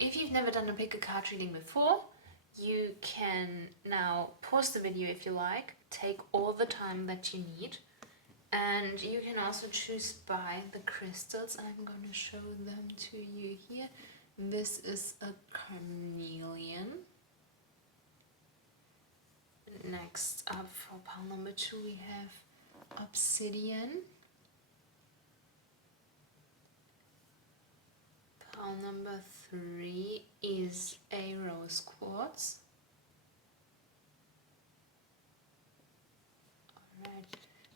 If you've never done a pick a card reading before, you can now pause the video if you like, take all the time that you need, and you can also choose by the crystals. I'm going to show them to you here. This is a carnelian. Next up for pile number 2 we have obsidian. Pile number 3 is a rose quartz. Alright,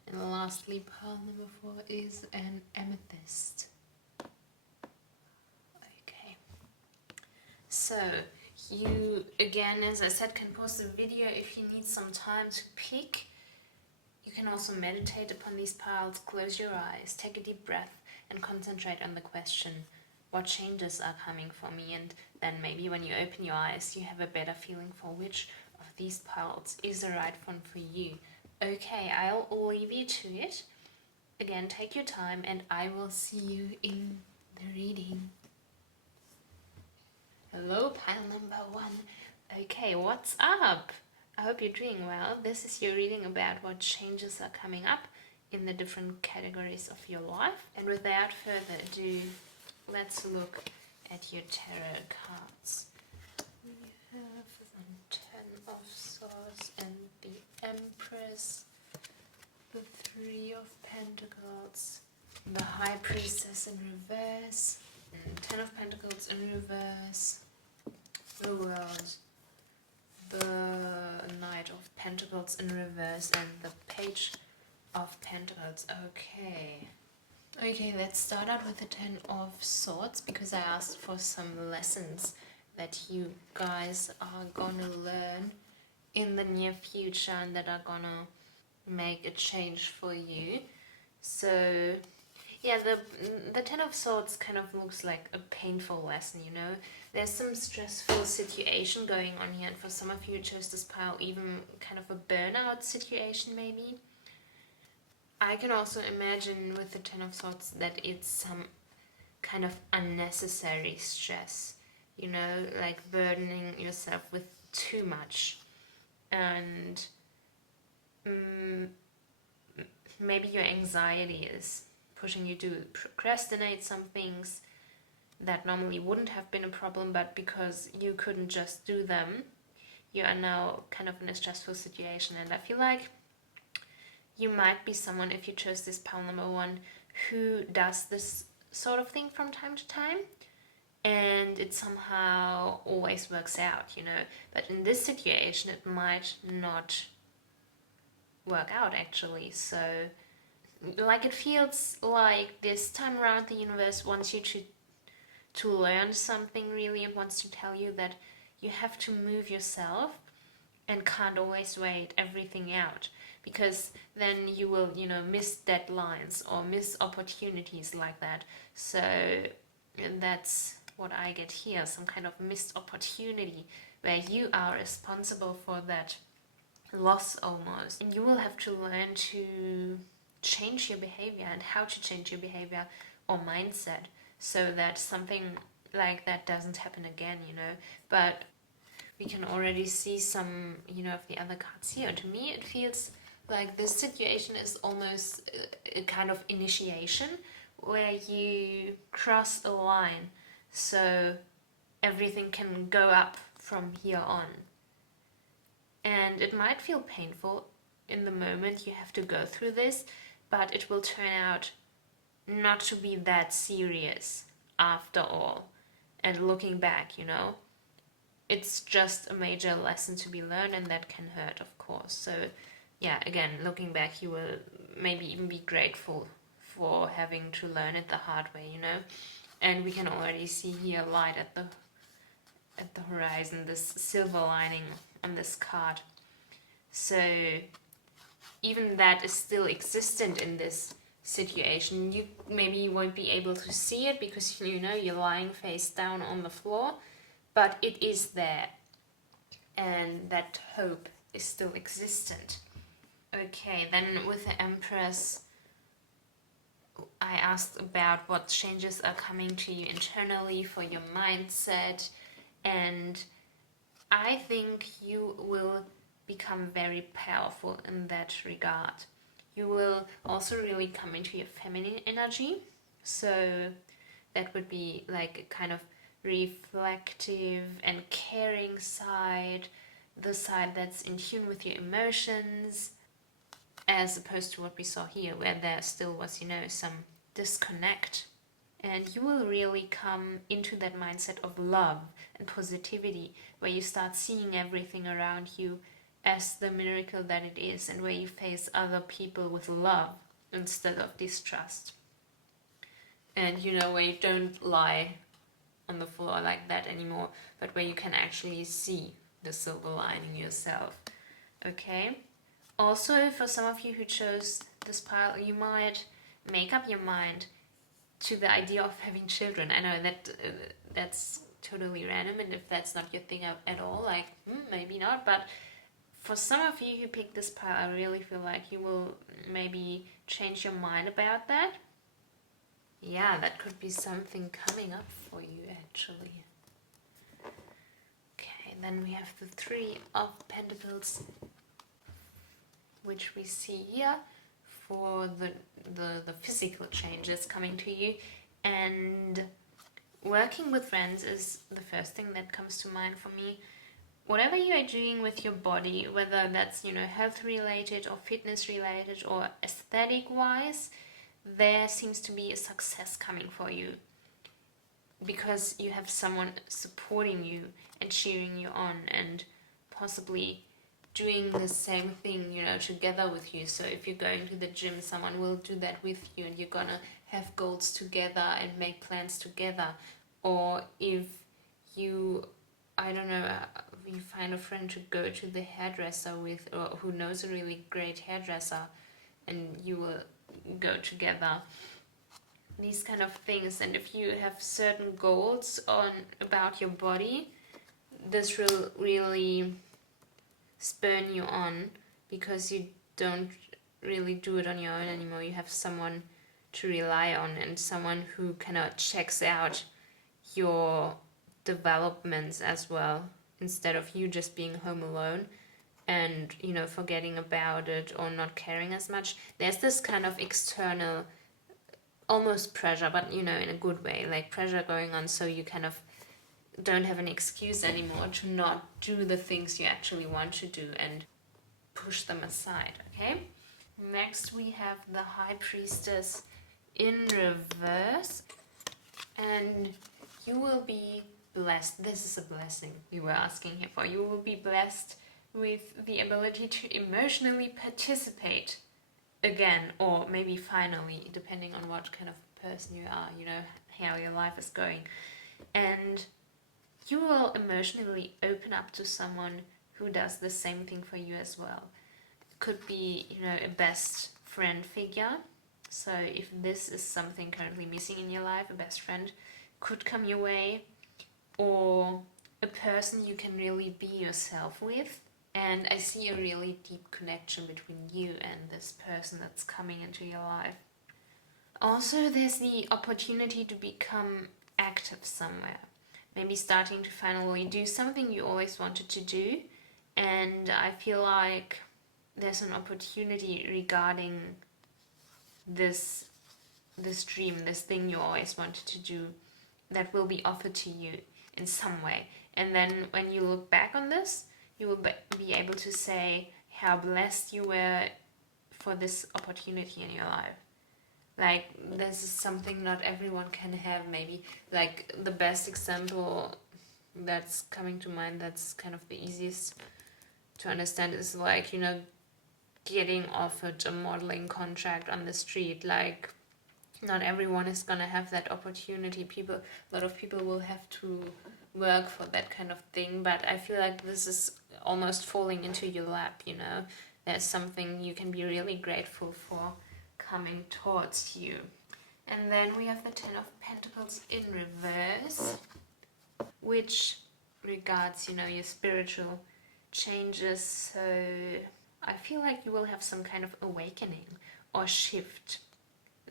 and lastly pile number 4 is an amethyst. Okay, so you again, as I said, can pause the video if you need some time to pick. You can also meditate upon these piles, close your eyes, take a deep breath and concentrate on the question, what changes are coming for me? And then maybe when you open your eyes, you have a better feeling for which of these piles is the right one for you. Okay, I'll leave you to it. Again, take your time and I will see you in the reading. Hello, pile number 1. Okay, what's up? I hope you're doing well. This is your reading about what changes are coming up in the different categories of your life. And without further ado, let's look at your tarot cards. We have the 10 of Swords and the Empress, the 3 of Pentacles, the High Priestess in reverse, and 10 of Pentacles in reverse, the World, the Knight of Pentacles in reverse, and the Page of Pentacles. Okay, let's start out with the 10 of Swords, because I asked for some lessons that you guys are gonna learn in the near future and that are gonna make a change for you. So yeah, the 10 of Swords kind of looks like a painful lesson, you know. There's some stressful situation going on here, and for some of you who chose this pile, even kind of a burnout situation maybe. I can also imagine with the 10 of Swords that it's some kind of unnecessary stress, you know, like burdening yourself with too much. And maybe your anxiety is pushing you to procrastinate some things that normally wouldn't have been a problem, but because you couldn't just do them, you are now kind of in a stressful situation. And I feel like you might be someone, if you chose this pile number 1, who does this sort of thing from time to time, and it somehow always works out, you know. But in this situation it might not work out actually. So like it feels like this time around the universe wants you to learn something really, and wants to tell you that you have to move yourself and can't always wait everything out, because then you will, you know, miss deadlines or miss opportunities like that. So that's what I get here, some kind of missed opportunity where you are responsible for that loss almost. And you will have to learn to change your behavior and how to change your behavior or mindset so that something like that doesn't happen again, you know. But we can already see some, you know, of the other cards here. To me it feels like this situation is almost a kind of initiation where you cross a line so everything can go up from here on. And it might feel painful in the moment you have to go through this, but it will turn out not to be that serious after all. And looking back, you know, it's just a major lesson to be learned, and that can hurt, of course. So yeah, again, looking back, you will maybe even be grateful for having to learn it the hard way, you know. And we can already see here light at the horizon, this silver lining on this card. So even that is still existent in this situation. You maybe won't be able to see it because, you know, you're lying face down on the floor, but it is there, and that hope is still existent. Okay, then with the Empress, I asked about what changes are coming to you internally for your mindset, and I think you will become very powerful in that regard. You will also really come into your feminine energy, so that would be like a kind of reflective and caring side, the side that's in tune with your emotions, as opposed to what we saw here, where there still was, some disconnect. And you will really come into that mindset of love and positivity, where you start seeing everything around you as the miracle that it is, and where you face other people with love instead of distrust. And where you don't lie on the floor like that anymore, but where you can actually see the silver lining yourself. Okay? Also, for some of you who chose this pile, you might make up your mind to the idea of having children. I know that that's totally random, and if that's not your thing at all, like, maybe not, but for some of you who picked this pile, I really feel like you will maybe change your mind about that. Yeah, that could be something coming up for you, actually. Okay, then we have the Three of Pentacles, which we see here for the physical changes coming to you. And working with friends is the first thing that comes to mind for me. Whatever you are doing with your body, whether that's, health related or fitness related or aesthetic wise, there seems to be a success coming for you, because you have someone supporting you and cheering you on, and possibly doing the same thing, together with you. So if you're going to the gym, someone will do that with you, and you're gonna have goals together and make plans together. Or if you, I don't know, you find a friend to go to the hairdresser with, or who knows a really great hairdresser, and you will go together. These kind of things. And if you have certain goals about your body, this will really spur you on, because you don't really do it on your own anymore. You have someone to rely on, and someone who kind of checks out your developments as well, instead of you just being home alone and forgetting about it or not caring as much. There's this kind of external almost pressure, but in a good way, like pressure going on, so you kind of don't have an excuse anymore to not do the things you actually want to do and push them aside. Okay, next we have the High Priestess in reverse, and you will be blessed. This is a blessing you were asking here for. You will be blessed with the ability to emotionally participate again, or maybe finally, depending on what kind of person you are, how your life is going. And you will emotionally open up to someone who does the same thing for you as well. It could be, a best friend figure. So if this is something currently missing in your life, a best friend could come your way, or a person you can really be yourself with. And I see a really deep connection between you and this person that's coming into your life. Also, there's the opportunity to become active somewhere. Maybe starting to finally do something you always wanted to do. And I feel like there's an opportunity regarding this dream, this thing you always wanted to do, that will be offered to you in some way. And then when you look back on this, you will be able to say how blessed you were for this opportunity in your life. Like, this is something not everyone can have, maybe. Like, the best example that's coming to mind, that's kind of the easiest to understand, is like, getting offered a modeling contract on the street. Like, not everyone is gonna have that opportunity. A lot of people will have to work for that kind of thing, but I feel like this is almost falling into your lap, There's something you can be really grateful for coming towards you. And then we have the Ten of Pentacles in reverse, which regards, your spiritual changes. So I feel like you will have some kind of awakening or shift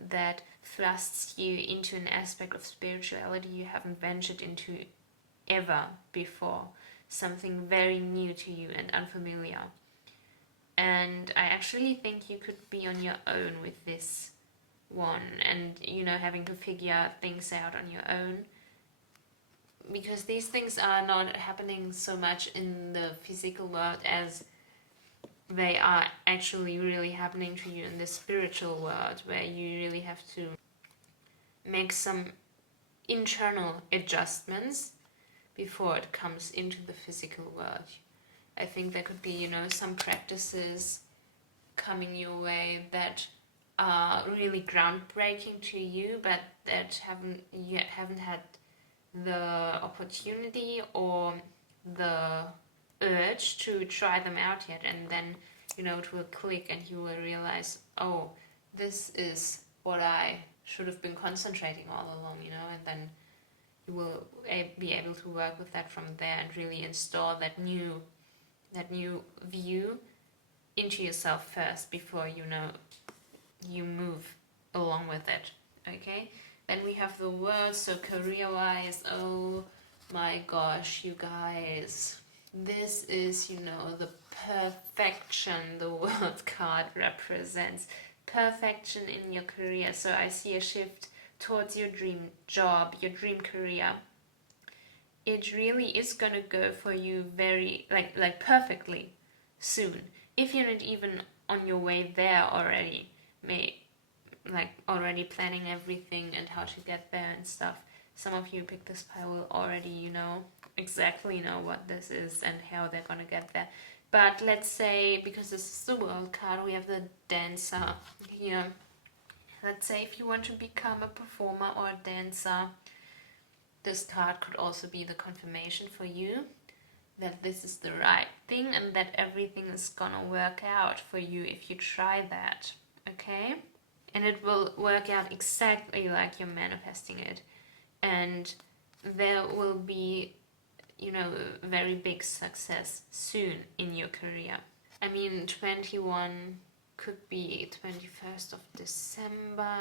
that thrusts you into an aspect of spirituality you haven't ventured into ever before. Something very new to you and unfamiliar. And I actually think you could be on your own with this one, and having to figure things out on your own, because these things are not happening so much in the physical world as they are actually really happening to you in the spiritual world, where you really have to make some internal adjustments before it comes into the physical world. I think there could be, some practices coming your way that are really groundbreaking to you, but that haven't had the opportunity or the urge to try them out yet, and then it will click and you will realize, oh, this is what I should have been concentrating all along, and then you will be able to work with that from there and really install that new view into yourself first before you move along with it. Okay, then we have the world. So career-wise, oh my gosh, you guys, this is the perfection the world card represents. Perfection in your career. So I see a shift towards your dream job, your dream career. It really is gonna go for you very like perfectly soon. If you're not even on your way there already, already planning everything and how to get there and stuff. Some of you who picked this pile will already exactly know what this is and how they're gonna get there. But let's say, because this is the world card, we have the dancer here. Let's say if you want to become a performer or a dancer, this card could also be the confirmation for you that this is the right thing and that everything is gonna work out for you if you try that, okay? And it will work out exactly like you're manifesting it. And there will be, very big success soon in your career. I mean, 21 could be 21st of December,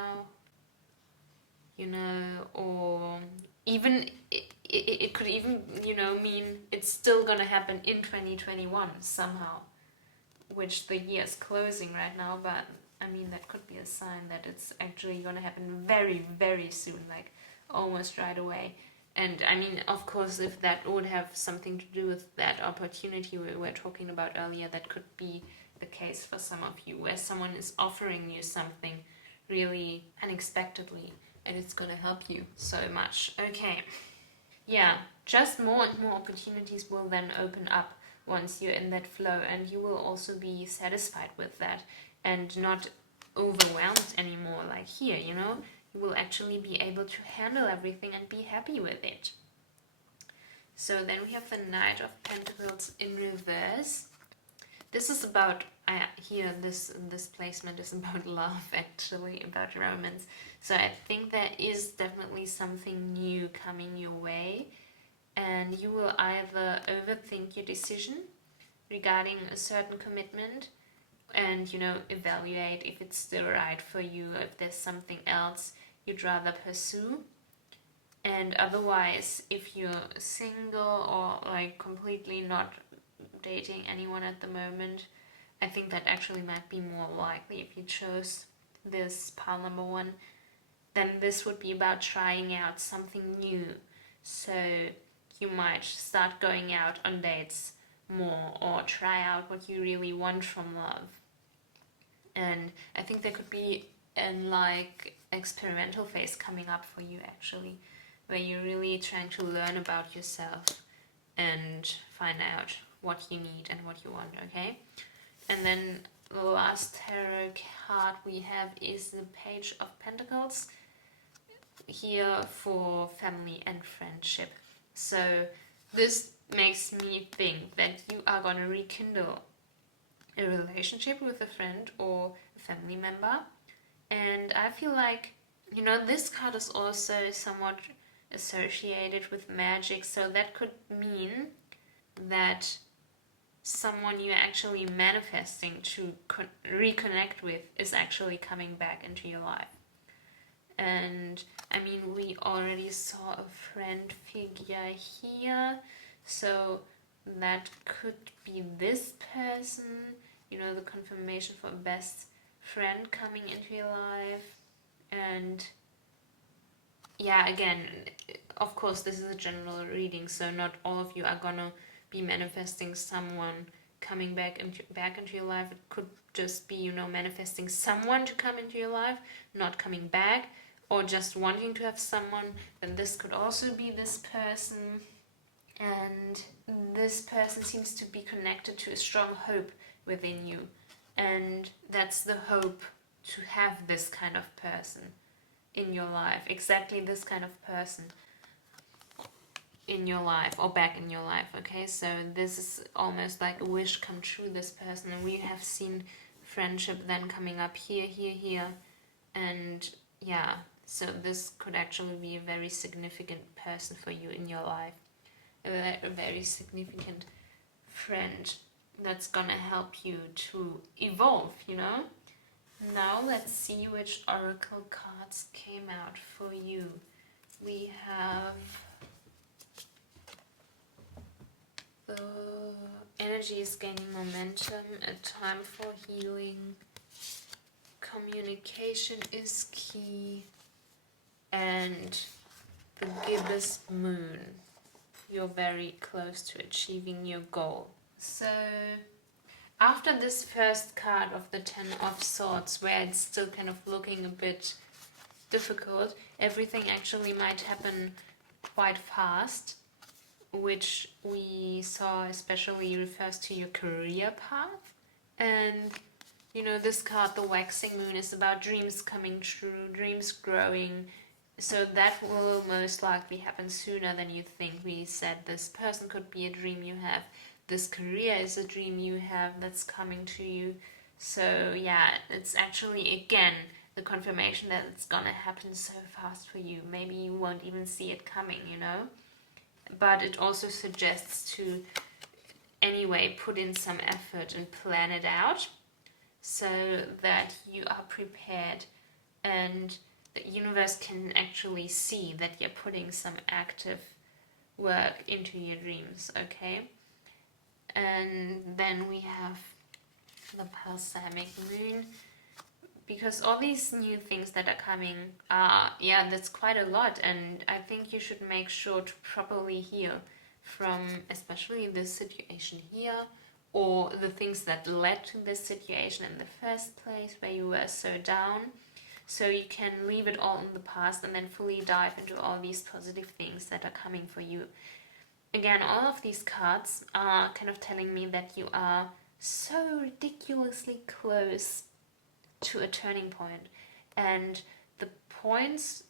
or even it could even mean it's still gonna happen in 2021 somehow, which the year is closing right now, but I mean that could be a sign that it's actually gonna happen very, very soon, like almost right away. And I mean, of course, if that would have something to do with that opportunity we were talking about earlier, that could be the case for some of you, where someone is offering you something really unexpectedly and it's gonna help you so much. Okay, yeah, just more and more opportunities will then open up once you're in that flow, and you will also be satisfied with that and not overwhelmed anymore. Like here, you will actually be able to handle everything and be happy with it. So then we have the Knight of Pentacles in reverse. This is about, here, this placement is about love, actually, about romance. So I think there is definitely something new coming your way, and you will either overthink your decision regarding a certain commitment and, evaluate if it's still right for you, if there's something else you'd rather pursue. And otherwise, if you're single or like completely not dating anyone at the moment, I think that actually might be more likely if you chose this pile number 1. Then this would be about trying out something new. So you might start going out on dates more, or try out what you really want from love. And I think there could be an experimental phase coming up for you, actually, where you're really trying to learn about yourself and find out what you need and what you want, okay? And then the last tarot card we have is the Page of Pentacles, here for family and friendship. So this makes me think that you are going to rekindle a relationship with a friend or a family member. And I feel like, this card is also somewhat associated with magic, so that could mean that someone you're actually manifesting to reconnect with is actually coming back into your life. And I mean, we already saw a friend figure here, so that could be this person, you know, the confirmation for a best friend coming into your life. And yeah, again, of course, this is a general reading, so not all of you are gonna be manifesting someone coming back into your life. It could just be, you know, manifesting someone to come into your life, not coming back, or just wanting to have someone. Then this could also be this person. And this person seems to be connected to a strong hope within you, and that's the hope to have this kind of person in your life, exactly this kind of person in your life or back in your life. Okay, so this is almost like a wish come true, this person. And we have seen friendship then coming up here, and yeah, so this could actually be a very significant person for you in your life, a very significant friend that's gonna help you to evolve, you know. Now let's see which oracle cards came out for you. We have the energy is gaining momentum, a time for healing, communication is key, and the gibbous moon. You're very close to achieving your goal. So after this first card of the Ten of Swords, where it's still kind of looking a bit difficult, everything actually might happen quite fast, which we saw especially refers to your career path. And you know, this card, the Waxing Moon, is about dreams coming true, dreams growing. So that will most likely happen sooner than you think. We said this person could be a dream you have. This career is a dream you have that's coming to you. So yeah, it's actually, again, the confirmation that it's gonna happen so fast for you. Maybe you won't even see it coming, you know? But it also suggests to, anyway, put in some effort and plan it out so that you are prepared and the universe can actually see that you're putting some active work into your dreams, okay? And then we have the balsamic moon, because all these new things that are coming are, yeah, that's quite a lot, and I think you should make sure to properly heal from especially this situation here, or the things that led to this situation in the first place, where you were so down, so you can leave it all in the past and then fully dive into all these positive things that are coming for you. Again, all of these cards are kind of telling me that you are so ridiculously close to a turning point, and the points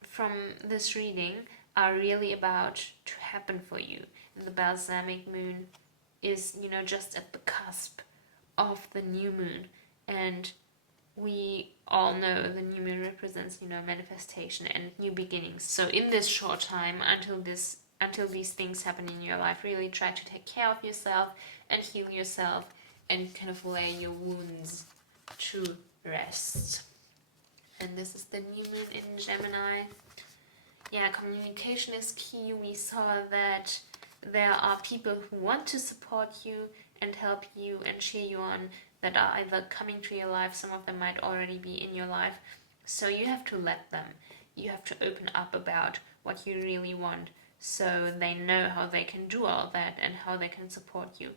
from this reading are really about to happen for you. And the balsamic moon is, you know, just at the cusp of the new moon, and we all know the new moon represents, you know, manifestation and new beginnings. So in this short time until these things happen in your life, really try to take care of yourself and heal yourself and kind of lay your wounds to rest. And this is the new moon in Gemini. Yeah, communication is key. We saw that there are people who want to support you and help you and cheer you on, that are either coming to your life. Some of them might already be in your life, so you have to let them. You have to open up about what you really want, so they know how they can do all that and how they can support you.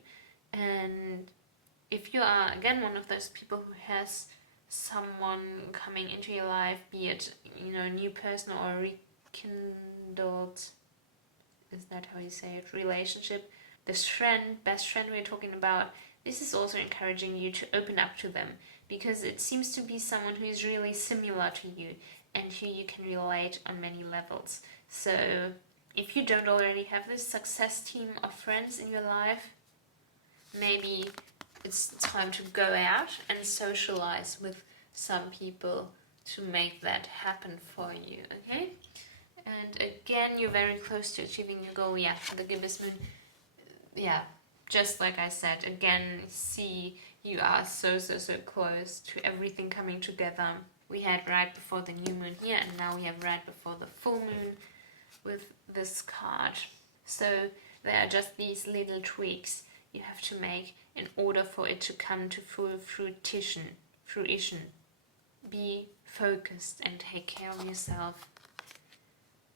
And if you are, again, one of those people who has someone coming into your life, be it, you know, a new person or a rekindled, is that how you say it, relationship, this friend, best friend we're talking about, this is also encouraging you to open up to them, because it seems to be someone who is really similar to you and who you can relate on many levels. So if you don't already have this success team of friends in your life, maybe it's time to go out and socialize with some people to make that happen for you, okay? And again, you're very close to achieving your goal. Yeah, the gibbous moon, yeah, just like I said, again, see, you are so close to everything coming together. we had right before the new moon here, and now we have right before the full moon with this card. So there are just these little tweaks you have to make in order for it to come to full fruition. Be focused and take care of yourself,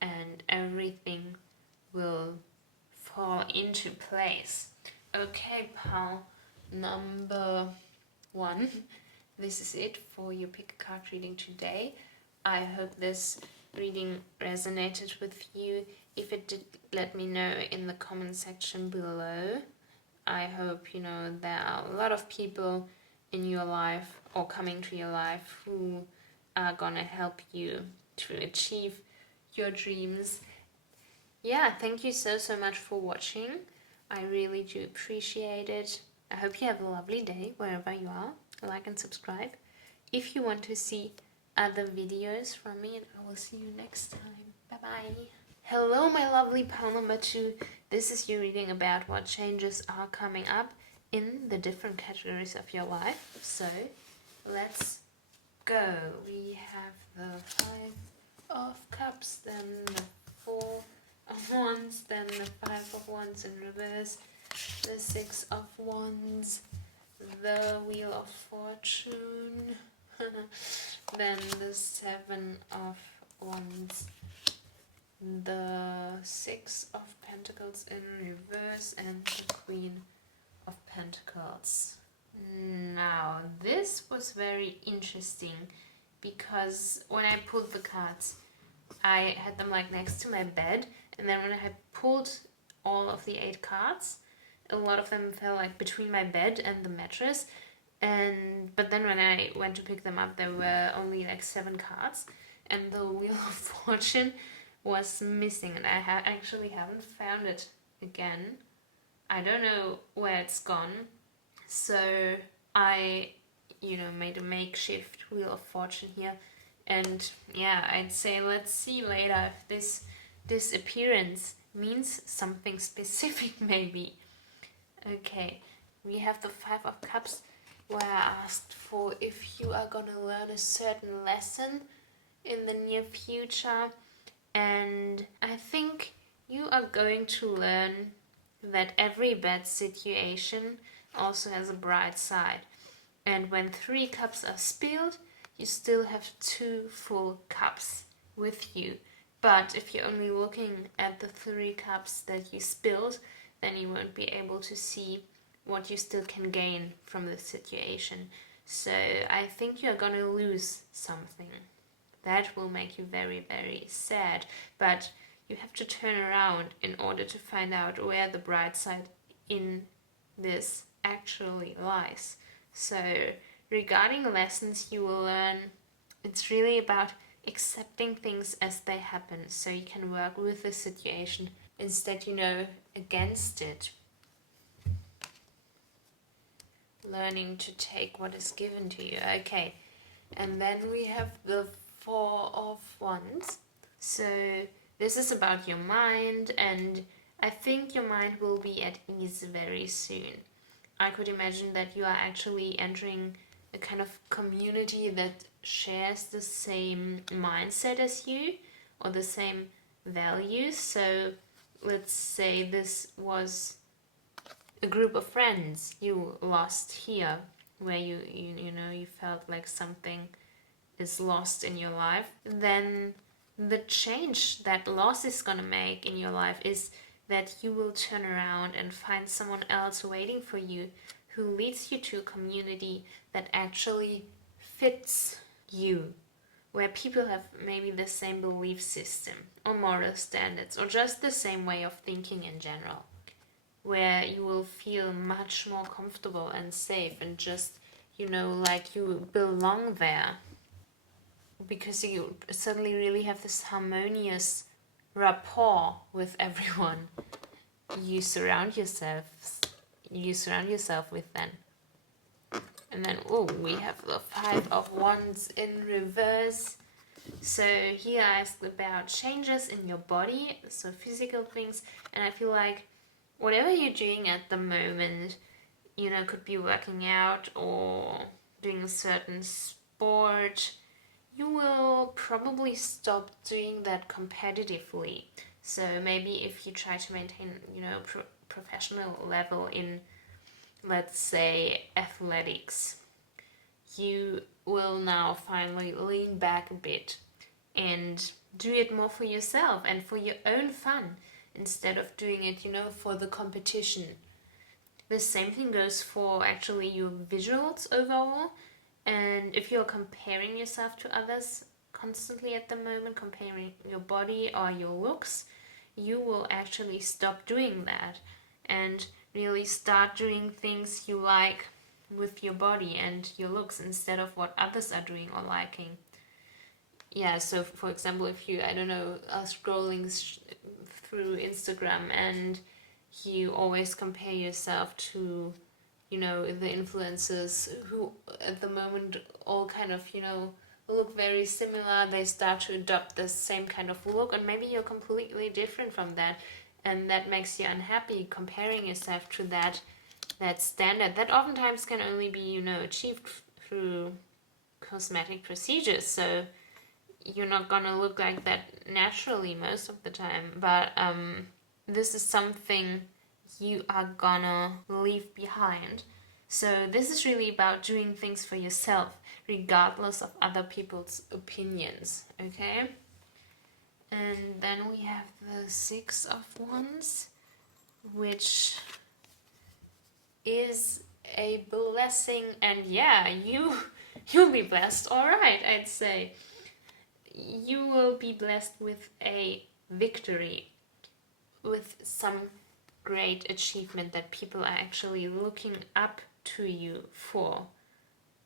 and everything will fall into place. Okay, pal, number 1. This is it for your pick a card reading today. I hope this reading resonated with you. If it did, let me know in the comment section below. I hope there are a lot of people in your life or coming to your life who are gonna help you to achieve your dreams. Yeah, thank you so much for watching. I really do appreciate it. I hope you have a lovely day wherever you are. Like and subscribe if you want to see other videos from me, and I will see you next time. Bye bye. Hello, my lovely pal number 2. This is your reading about what changes are coming up in the different categories of your life. So let's go. We have the 5 of Cups, then the 4 of Wands, then the 5 of Wands in reverse, the 6 of Wands, the Wheel of Fortune, then the 7 of Wands, the 6 of Pentacles in reverse, and the Queen of Pentacles. Now, this was very interesting because when I pulled the cards, I had them like next to my bed, and then when I had pulled all of the 8 cards, a lot of them fell like between my bed and the mattress, but then when I went to pick them up, there were only like 7 cards, and the Wheel of Fortune was missing, and I actually haven't found it again. I don't know where it's gone, so I made a makeshift Wheel of Fortune here, and yeah, I'd say let's see later if this disappearance means something specific maybe. Okay, we have the 5 of Cups, where I asked for if you are gonna learn a certain lesson in the near future, and I think you are going to learn that every bad situation also has a bright side, and when 3 cups are spilled, you still have 2 full cups with you. But if you're only looking at the 3 cups that you spilled, then you won't be able to see what you still can gain from the situation. So I think you're gonna lose something. That will make you very, very sad. But you have to turn around in order to find out where the bright side in this actually lies. So regarding lessons you will learn, it's really about accepting things as they happen, so you can work with the situation instead, against it. Learning to take what is given to you. Okay, and then we have the 4 of Wands. So this is about your mind, and I think your mind will be at ease very soon. I could imagine that you are actually entering a kind of community that shares the same mindset as you, or the same values. So let's say this was a group of friends you lost here, where you felt like something is lost in your life. Then the change that loss is gonna make in your life is that you will turn around and find someone else waiting for you, who leads you to a community that actually fits you, where people have maybe the same belief system or moral standards, or just the same way of thinking in general, where you will feel much more comfortable and safe, and just like you belong there, because you suddenly really have this harmonious rapport with everyone you surround yourself with then. And then we have the 5 of Wands in reverse. So here I asked about changes in your body, so physical things, and I feel like whatever you're doing at the moment, could be working out or doing a certain sport, you will probably stop doing that competitively. So maybe if you try to maintain, professional level in, let's say, athletics, you will now finally lean back a bit and do it more for yourself and for your own fun instead of doing it, for the competition. The same thing goes for actually your visuals overall. And if you're comparing yourself to others constantly at the moment, comparing your body or your looks, you will actually stop doing that and really start doing things you like with your body and your looks instead of what others are doing or liking. Yeah, so for example, if you, I don't know, are scrolling through Instagram and you always compare yourself to, the influencers who at the moment all kind of, look very similar, they start to adopt the same kind of look, and maybe you're completely different from that, and that makes you unhappy comparing yourself to that standard that oftentimes can only be, achieved through cosmetic procedures. So you're not gonna look like that naturally most of the time, but this is something you are gonna leave behind. So this is really about doing things for yourself regardless of other people's opinions, okay? And then we have the Six of Wands, which is a blessing, and yeah, you'll be blessed, all right, I'd say. You will be blessed with a victory, with some great achievement that people are actually looking up to you for.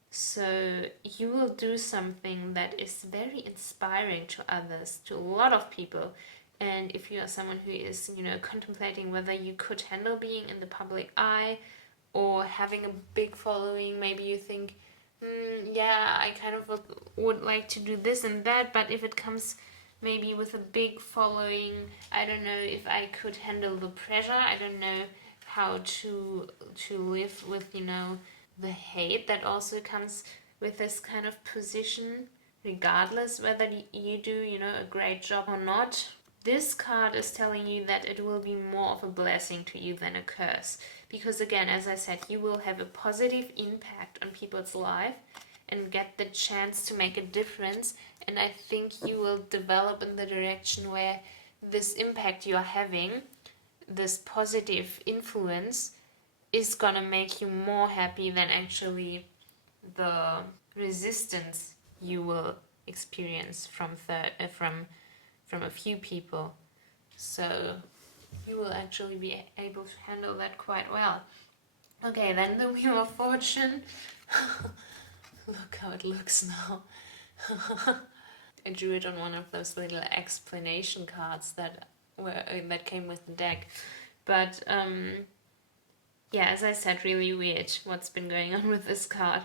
So you will do something that is very inspiring to others, to a lot of people. And if you are someone who is, contemplating whether you could handle being in the public eye or having a big following, maybe you think, yeah, I kind of would like to do this and that, but if it comes maybe with a big following, I don't know if I could handle the pressure. I don't know how to live with, the hate that also comes with this kind of position, regardless whether you do, a great job or not. This card is telling you that it will be more of a blessing to you than a curse. Because again, as I said, you will have a positive impact on people's life and get the chance to make a difference. And I think you will develop in the direction where this impact you're having, this positive influence, is gonna make you more happy than actually the resistance you will experience from a few people. So you will actually be able to handle that quite well. Okay, then the Wheel of Fortune. Look how it looks now. I drew it on one of those little explanation cards that came with the deck. But yeah, as I said, really weird what's been going on with this card.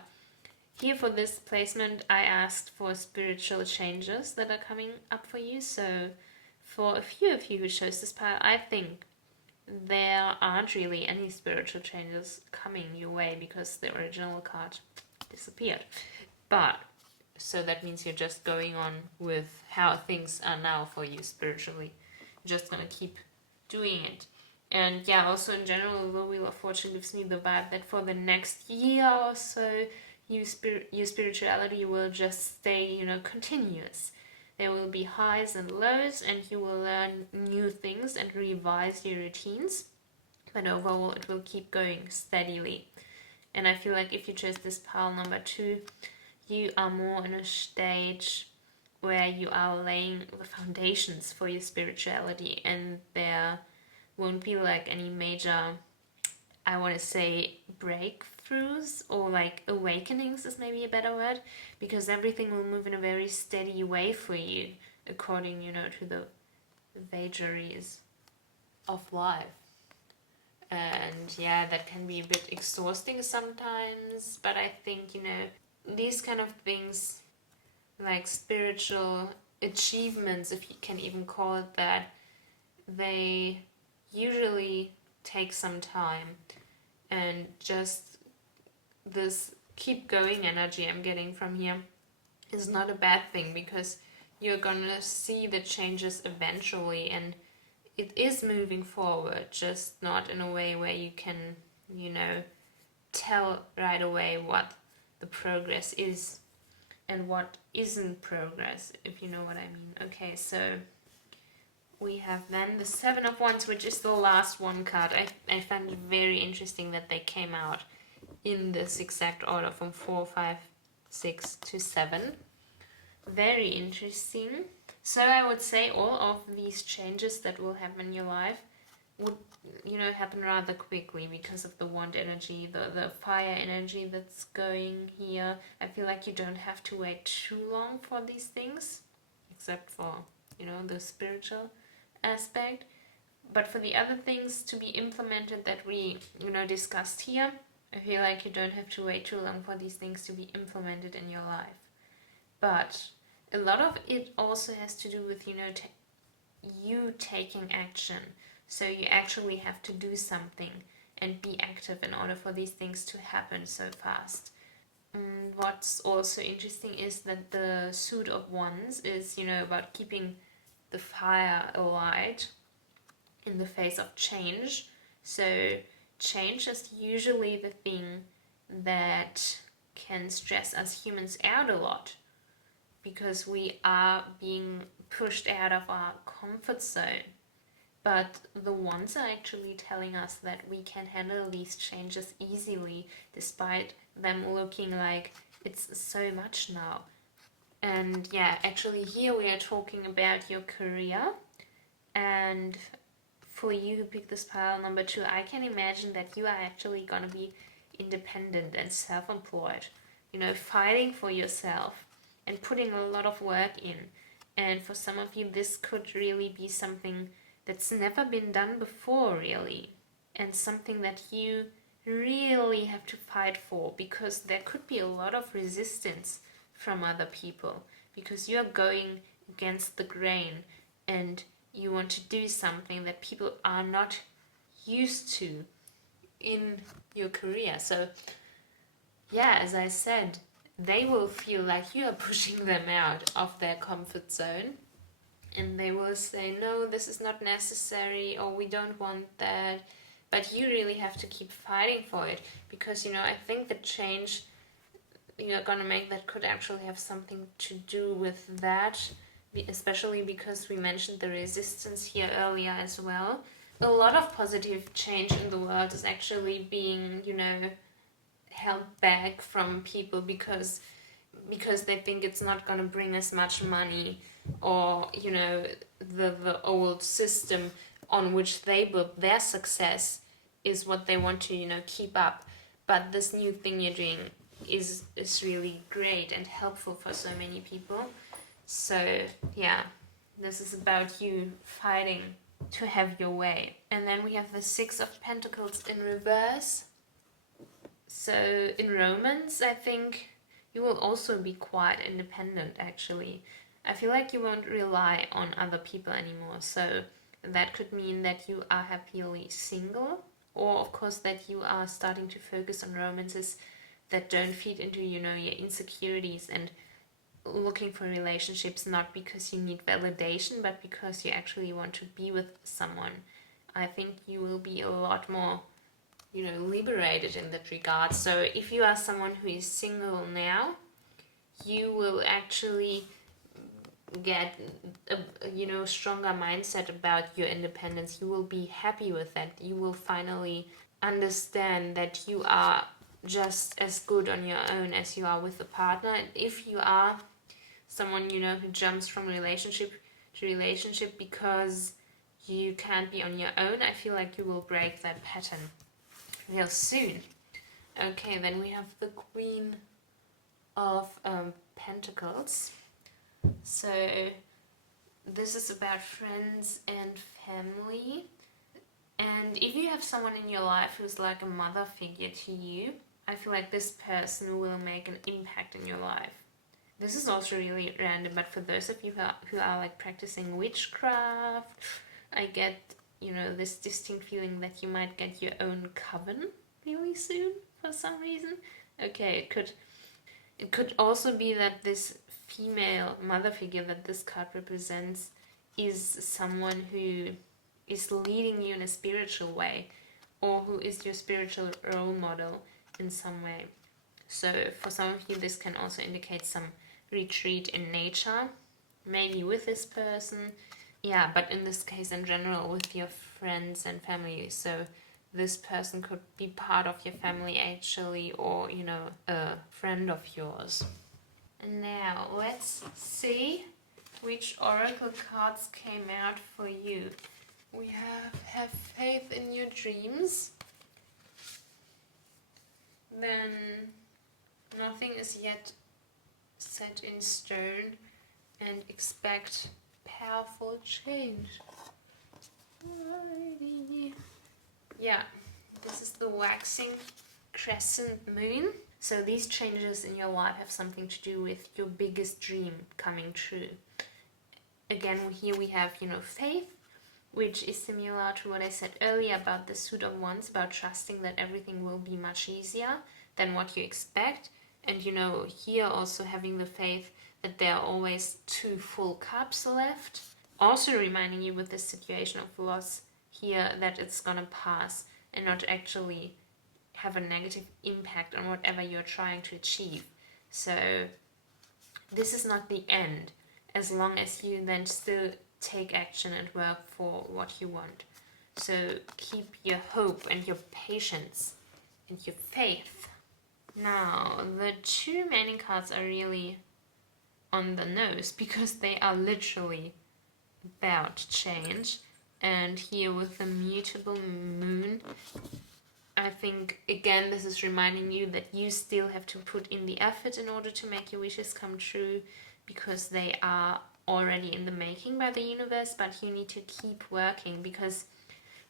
Here for this placement, I asked for spiritual changes that are coming up for you. So for a few of you who chose this pile, I think there aren't really any spiritual changes coming your way because the original card disappeared. But so that means you're just going on with how things are now for you spiritually. You're just gonna keep doing it. And yeah, also in general, the Wheel of Fortune gives me the vibe that for the next year or so, your spirituality will just stay, continuous. There will be highs and lows, and you will learn new things and revise your routines. But overall, it will keep going steadily. And I feel like if you chose this pile number 2, you are more in a stage where you are laying the foundations for your spirituality, and there won't be like any major, I want to say, breakthroughs or like awakenings is maybe a better word, because everything will move in a very steady way for you according, to the vagaries of life. And yeah, that can be a bit exhausting sometimes, but I think, these kind of things, like spiritual achievements, if you can even call it that, they usually take some time, and just this keep going energy I'm getting from here is not a bad thing, because you're gonna see the changes eventually, and it is moving forward, just not in a way where you can, tell right away what the progress is and what isn't progress, if you know what I mean. Okay, so we have then the Seven of Wands, which is the last one card. I found it very interesting that they came out in this exact order from 4, 5, 6 to 7. Very interesting. So I would say all of these changes that will happen in your life would, happen rather quickly because of the wand energy, the fire energy that's going here. I feel like you don't have to wait too long for these things, except for, the spiritual aspect. But for the other things to be implemented that we, discussed here, I feel like you don't have to wait too long for these things to be implemented in your life. But a lot of it also has to do with, you taking action. So you actually have to do something and be active in order for these things to happen so fast. What's also interesting is that the Suit of Wands is, about keeping the fire alight in the face of change. So change is usually the thing that can stress us humans out a lot, because we are being pushed out of our comfort zone. But the wands are actually telling us that we can handle these changes easily, despite them looking like it's so much now. And yeah, actually here we are talking about your career. And for you who picked this pile number 2, I can imagine that you are actually going to be independent and self-employed, fighting for yourself and putting a lot of work in. And for some of you, this could really be something that's never been done before, really, and something that you really have to fight for, because there could be a lot of resistance from other people, because you're going against the grain and you want to do something that people are not used to in your career. So yeah, as I said, they will feel like you are pushing them out of their comfort zone, and they will say, no, this is not necessary, or we don't want that. But you really have to keep fighting for it, because, I think the change you're gonna make that could actually have something to do with that, especially because we mentioned the resistance here earlier as well. A lot of positive change in the world is actually being, held back from people because they think it's not going to bring as much money, or the old system on which they built their success is what they want to keep up. But this new thing you're doing is really great and helpful for so many people. So yeah, this is about you fighting to have your way. And then we have the Six of Pentacles in reverse. So in romance, I think you will also be quite independent, actually. I feel like you won't rely on other people anymore. So that could mean that you are happily single, or of course that you are starting to focus on romances that don't feed into, your insecurities, and looking for relationships not because you need validation, but because you actually want to be with someone. I think you will be a lot more, liberated in that regard. So if you are someone who is single now, you will actually get a stronger mindset about your independence. You will be happy with that. You will finally understand that you are just as good on your own as you are with a partner. And if you are someone who jumps from relationship to relationship because you can't be on your own, I feel like you will break that pattern real soon. Okay, then we have the Queen of Pentacles. So this is about friends and family. And if you have someone in your life who's like a mother figure to you, I feel like this person will make an impact in your life. This is also really random, but for those of you who are like practicing witchcraft, I get, this distinct feeling that you might get your own coven really soon for some reason. Okay, it could also be that this female mother figure that this card represents is someone who is leading you in a spiritual way, or who is your spiritual role model in some way. So for some of you, this can also indicate some retreat in nature, maybe with this person. Yeah, but in this case, in general, with your friends and family. So this person could be part of your family actually, or, you know, a friend of yours. And now let's see which oracle cards came out for you. We have faith in your dreams. Then nothing is yet set in stone, and expect powerful change. Alrighty. Yeah, this is the waxing crescent moon. So these changes in your life have something to do with your biggest dream coming true. Again, here we have, you know, faith, which is similar to what I said earlier about the Suit of Wands, about trusting that everything will be much easier than what you expect. And, you know, here also having the faith that there are always 2 full cups left. Also reminding you with this situation of loss here that it's gonna pass and not actually have a negative impact on whatever you're trying to achieve. So this is not the end, as long as you then still take action and work for what you want. So keep your hope and your patience and your faith. Now, the 2 remaining cards are really on the nose because they are literally about to change. And here with the mutable moon, I think, again, this is reminding you that you still have to put in the effort in order to make your wishes come true, because they are already in the making by the universe, but you need to keep working because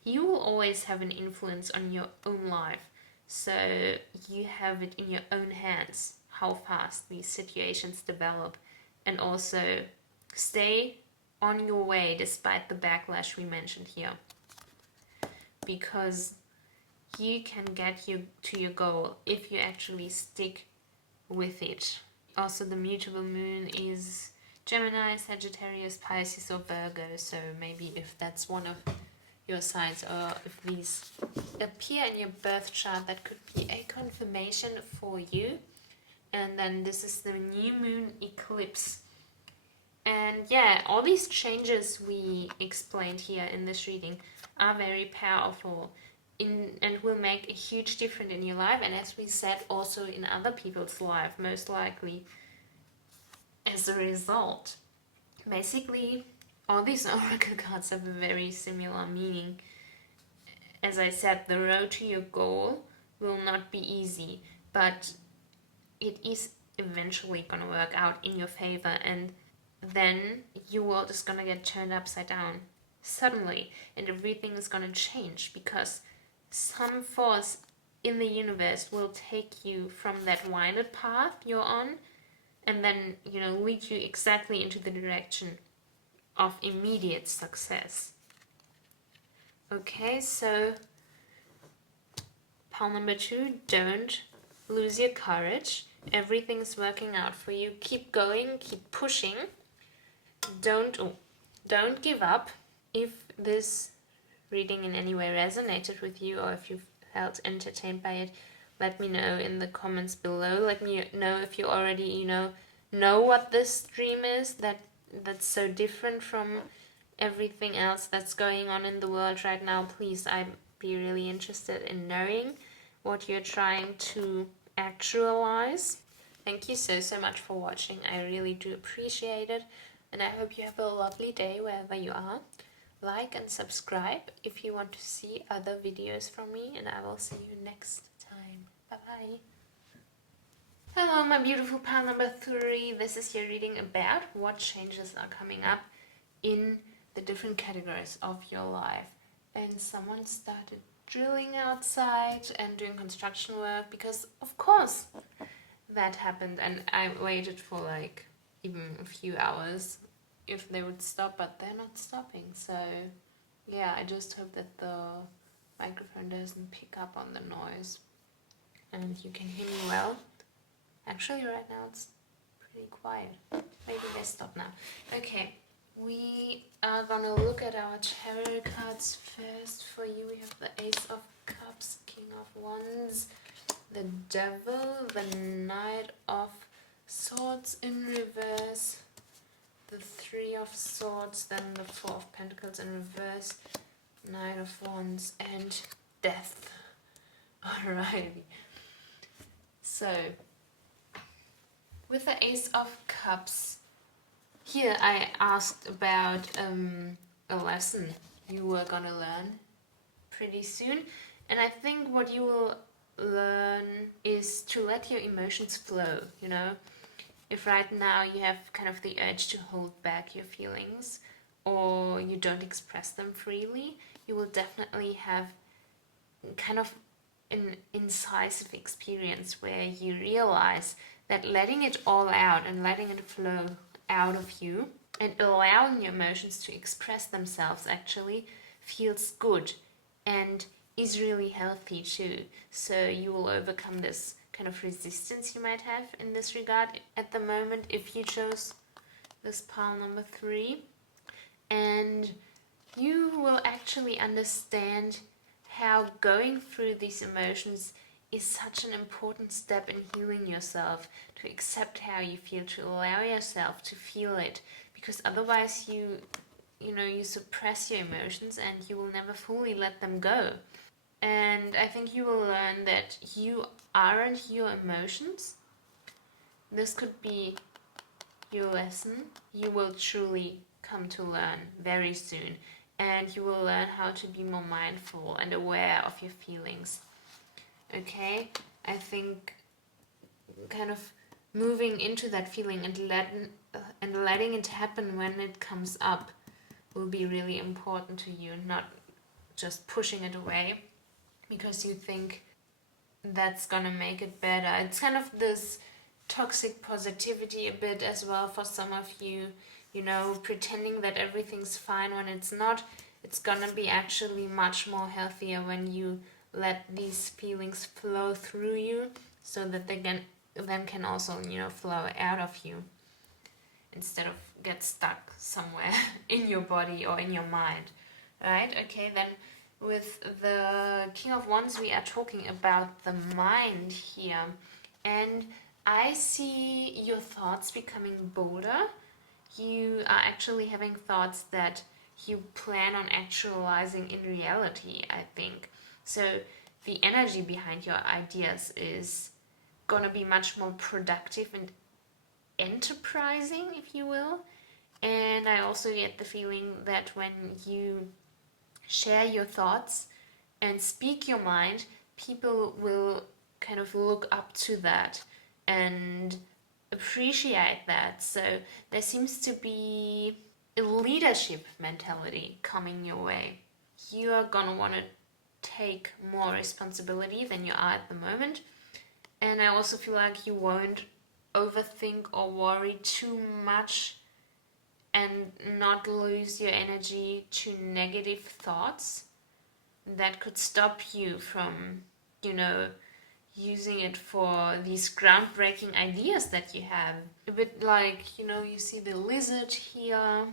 you will always have an influence on your own life. So you have it in your own hands how fast these situations develop, and also stay on your way despite the backlash we mentioned here, because you can get you to your goal if you actually stick with it. Also, the mutable moon is Gemini, Sagittarius, Pisces or Virgo, so maybe if that's one of your signs, or if these appear in your birth chart, that could be a confirmation for you. And then this is the new moon eclipse. And yeah, all these changes we explained here in this reading are very powerful and will make a huge difference in your life, and as we said, also in other people's life, most likely as a result. Basically, all these oracle cards have a very similar meaning. As I said, the road to your goal will not be easy, but it is eventually going to work out in your favor, and then your world is going to get turned upside down suddenly, and everything is going to change because some force in the universe will take you from that winded path you're on, and then, you know, lead you exactly into the direction of immediate success. Okay, so pile number 2, don't lose your courage. Everything's working out for you. Keep going, keep pushing. Don't give up. If this reading in any way resonated with you, or if you felt entertained by it, let me know in the comments below. Let me know if you already, know what this dream is that's so different from everything else that's going on in the world right now. Please, I'd be really interested in knowing what you're trying to actualize. Thank you so much for watching. I really do appreciate it, and I hope you have a lovely day wherever you are. Like and subscribe if you want to see other videos from me, and I will see you next time. Bye bye. Hello, my beautiful pile number 3. This is your reading about what changes are coming up in the different categories of your life. And someone started drilling outside and doing construction work, because of course that happened, and I waited for like even a few hours if they would stop, but they're not stopping. So yeah, I just hope that the microphone doesn't pick up on the noise and you can hear me well. Actually right now it's pretty quiet. Maybe they stop now. Okay, we are gonna look at our tarot cards first. For you, we have the Ace of Cups, King of Wands, the Devil, the Knight of Swords in reverse, the Three of Swords, then the Four of Pentacles in reverse, Knight of Wands, and Death. Alrighty. So, with the Ace of Cups, here I asked about a lesson you were gonna learn pretty soon. And I think what you will learn is to let your emotions flow, you know? If right now you have kind of the urge to hold back your feelings or you don't express them freely, you will definitely have kind of an incisive experience where you realize that letting it all out and letting it flow out of you and allowing your emotions to express themselves actually feels good and is really healthy too. So you will overcome this kind of resistance you might have in this regard at the moment if you chose this pile number 3. And you will actually understand how going through these emotions is such an important step in healing yourself, to accept how you feel, to allow yourself to feel it, because otherwise you suppress your emotions and you will never fully let them go. And I think you will learn that you aren't your emotions. This could be your lesson you will truly come to learn very soon. And you will learn how to be more mindful and aware of your feelings. Okay? I think kind of moving into that feeling and letting it happen when it comes up will be really important to you, not just pushing it away because you think that's gonna make it better. It's kind of this toxic positivity a bit as well for some of you, you know, pretending that everything's fine when it's not. It's gonna be actually much more healthier when you let these feelings flow through you so that they can also, you know, flow out of you instead of get stuck somewhere in your body or in your mind. Right? Okay, then with the King of Wands, we are talking about the mind here. And I see your thoughts becoming bolder. You are actually having thoughts that you plan on actualizing in reality, I think. So the energy behind your ideas is gonna be much more productive and enterprising, if you will. And I also get the feeling that when you share your thoughts and speak your mind, people will kind of look up to that and appreciate that. So there seems to be a leadership mentality coming your way. You are gonna want to take more responsibility than you are at the moment. And I also feel like you won't overthink or worry too much and not lose your energy to negative thoughts that could stop you from, you know, using it for these groundbreaking ideas that you have. A bit like, you know, you see the lizard here.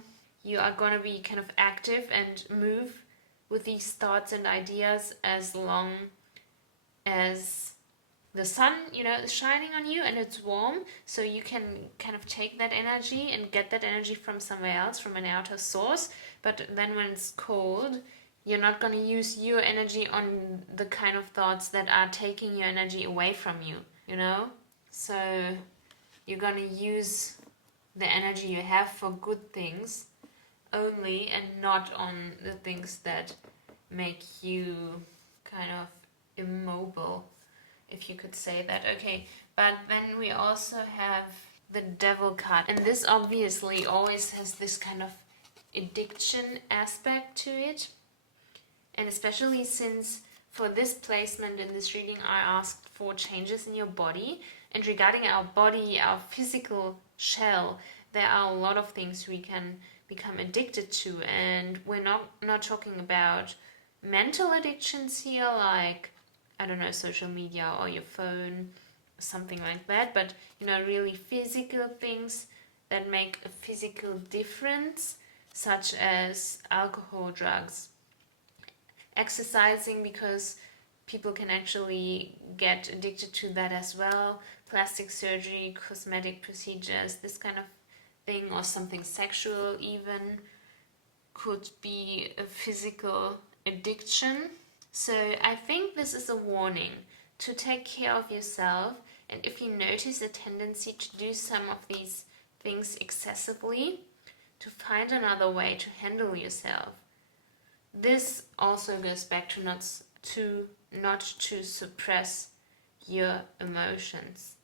You are going to be kind of active and move with these thoughts and ideas as long as the sun, you know, is shining on you and it's warm, so you can kind of take that energy and get that energy from somewhere else, from an outer source. But then when it's cold, you're not going to use your energy on the kind of thoughts that are taking your energy away from you, you know? So you're going to use the energy you have for good things only, and not on the things that make you kind of immobile, if you could say that. Okay, but then we also have the Devil card, and this obviously always has this kind of addiction aspect to it. And especially since for this placement in this reading I asked for changes in your body, and regarding our body, our physical shell, there are a lot of things we can become addicted to. And we're not talking about mental addictions here, like, I don't know, social media or your phone, something like that, but really physical things that make a physical difference, such as alcohol, drugs, exercising, because people can actually get addicted to that as well, plastic surgery, cosmetic procedures, this kind of thing, or something sexual even could be a physical addiction. So I think this is a warning to take care of yourself, and if you notice a tendency to do some of these things excessively, to find another way to handle yourself. This also goes back to not to suppress your emotions,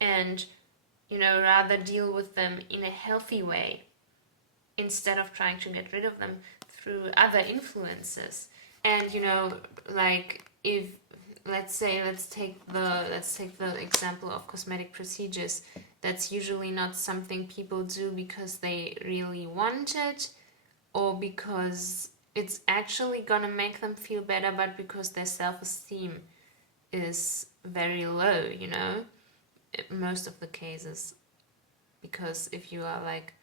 and rather deal with them in a healthy way instead of trying to get rid of them through other influences. And like, if let's take the example of cosmetic procedures. That's usually not something people do because they really want it, or because it's actually gonna make them feel better, but because their self-esteem is very low, most of the cases. Because if you are like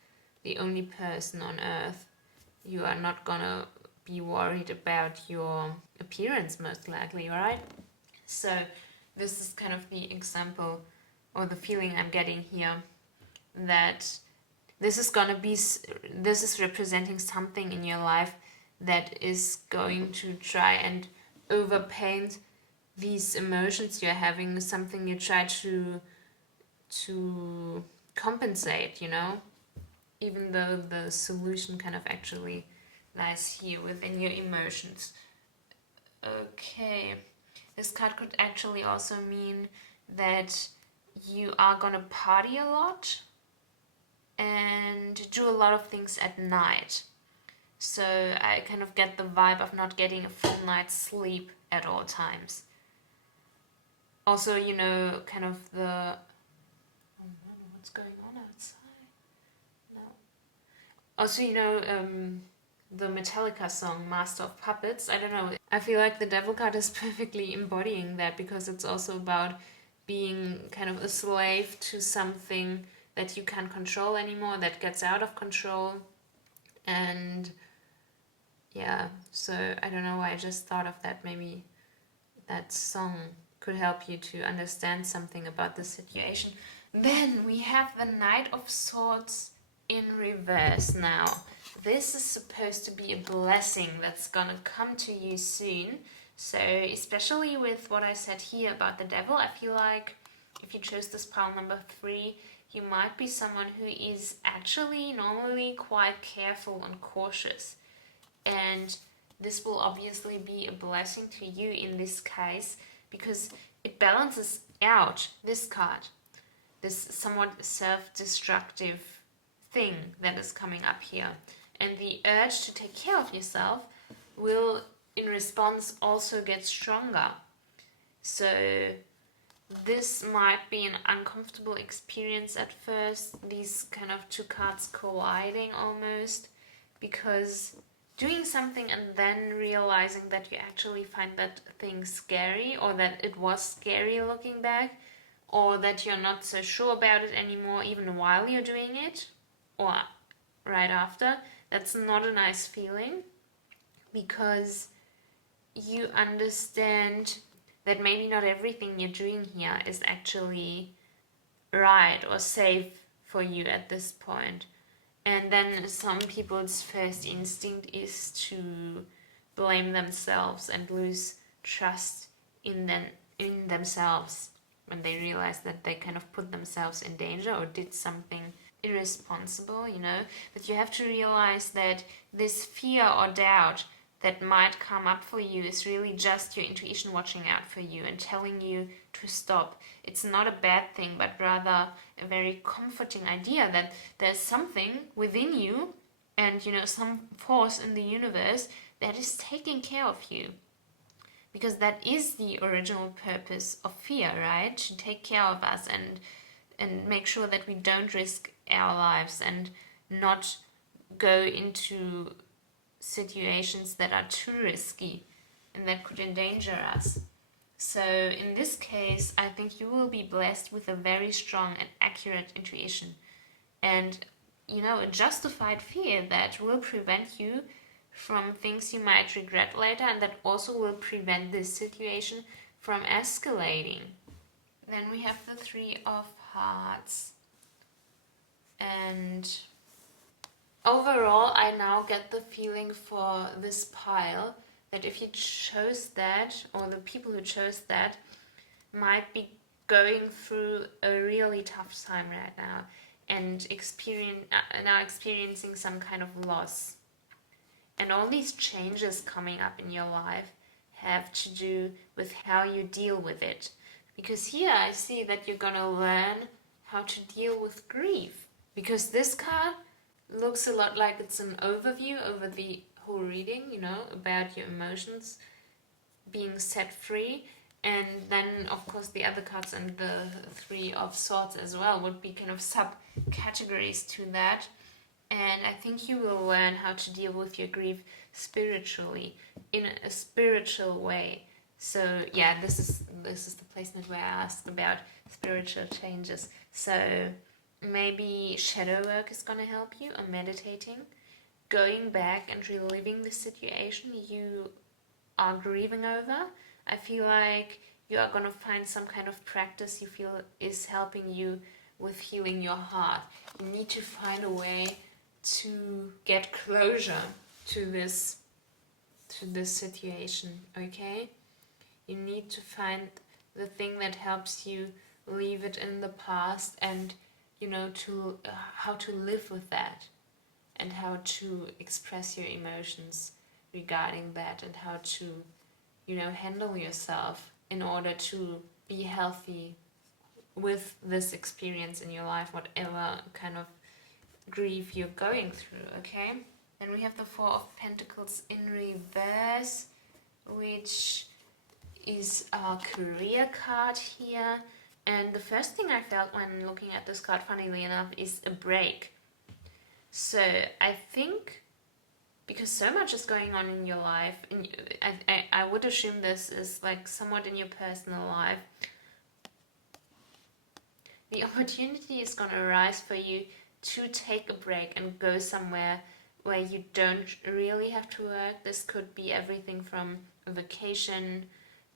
the only person on earth, you are not gonna be worried about your appearance, most likely, right? So this is kind of the example or the feeling I'm getting here, that this is representing something in your life that is going to try and overpaint these emotions you're having, something you try to compensate, even though the solution kind of actually lies here within your emotions. Okay, this card could actually also mean that you are gonna party a lot and do a lot of things at night. So I kind of get the vibe of not getting a full night's sleep at all times. Also, kind of the... Oh no, what's going on outside? No. Also, the Metallica song, Master of Puppets. I don't know. I feel like the Devil card is perfectly embodying that, because it's also about being kind of a slave to something that you can't control anymore, that gets out of control. And yeah, so I don't know why I just thought of that. Maybe that song could help you to understand something about the situation. Then we have the Knight of Swords in reverse now. This is supposed to be a blessing that's gonna come to you soon. So especially with what I said here about the devil, I feel like if you chose this pile number 3, you might be someone who is actually normally quite careful and cautious. And this will obviously be a blessing to you in this case, because it balances out this card, this somewhat self-destructive thing that is coming up here. And the urge to take care of yourself will, in response, also get stronger. So this might be an uncomfortable experience at first, these kind of two cards colliding almost, because doing something and then realizing that you actually find that thing scary, or that it was scary looking back, or that you're not so sure about it anymore even while you're doing it, or right after, that's not a nice feeling, because you understand that maybe not everything you're doing here is actually right or safe for you at this point. And then some people's first instinct is to blame themselves and lose trust in themselves when they realize that they kind of put themselves in danger or did something irresponsible, But you have to realize that this fear or doubt that might come up for you is really just your intuition watching out for you and telling you to stop. It's not a bad thing, but rather a very comforting idea that there's something within you and, some force in the universe that is taking care of you. Because that is the original purpose of fear, right? To take care of us and make sure that we don't risk our lives and not go into situations that are too risky and that could endanger us. So in this case, I think you will be blessed with a very strong and accurate intuition. And, a justified fear that will prevent you from things you might regret later, and that also will prevent this situation from escalating. Then we have the Three of Hearts. And overall, I now get the feeling for this pile that if you chose that, or the people who chose that, might be going through a really tough time right now and now experiencing some kind of loss. And all these changes coming up in your life have to do with how you deal with it. Because here I see that you're gonna learn how to deal with grief. Because this card looks a lot like it's an overview over the whole reading, about your emotions being set free. And then, of course, the other cards and the Three of Swords as well would be kind of subcategories to that. And I think you will learn how to deal with your grief spiritually, in a spiritual way. So yeah, this is the placement where I asked about spiritual changes. So maybe shadow work is going to help you, or meditating, going back and reliving the situation you are grieving over. I feel like you are going to find some kind of practice you feel is helping you with healing your heart. You need to find a way to get closure to this situation, okay? You need to find the thing that helps you leave it in the past, and how to live with that, and how to express your emotions regarding that, and how to handle yourself in order to be healthy with this experience in your life, whatever kind of grief you're going through, okay? Then we have the Four of Pentacles in reverse, which is our career card here. And the first thing I felt when looking at this card, funnily enough, is a break. So I think because so much is going on in your life, and I would assume this is like somewhat in your personal life, the opportunity is going to arise for you to take a break and go somewhere where you don't really have to work. This could be everything from a vacation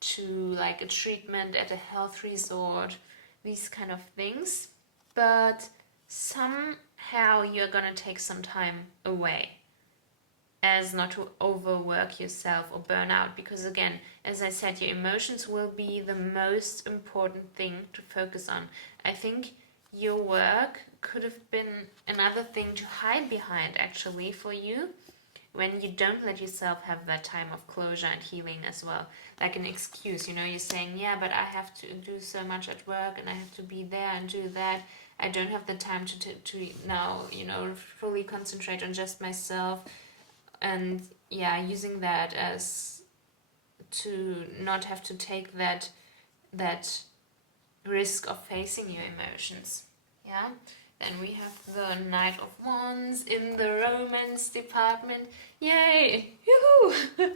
to like a treatment at a health resort, these kind of things. But somehow you're going to take some time away, as not to overwork yourself or burn out, because again, as I said, your emotions will be the most important thing to focus on. I think your work could have been another thing to hide behind actually for you, when you don't let yourself have that time of closure and healing as well. Like an excuse, you're saying, yeah, but I have to do so much at work and I have to be there and do that. I don't have the time to now, fully concentrate on just myself. And yeah, using that as to not have to take that risk of facing your emotions. Yeah. Then we have the Knight of Wands in the romance department. Yay! Yoo-hoo!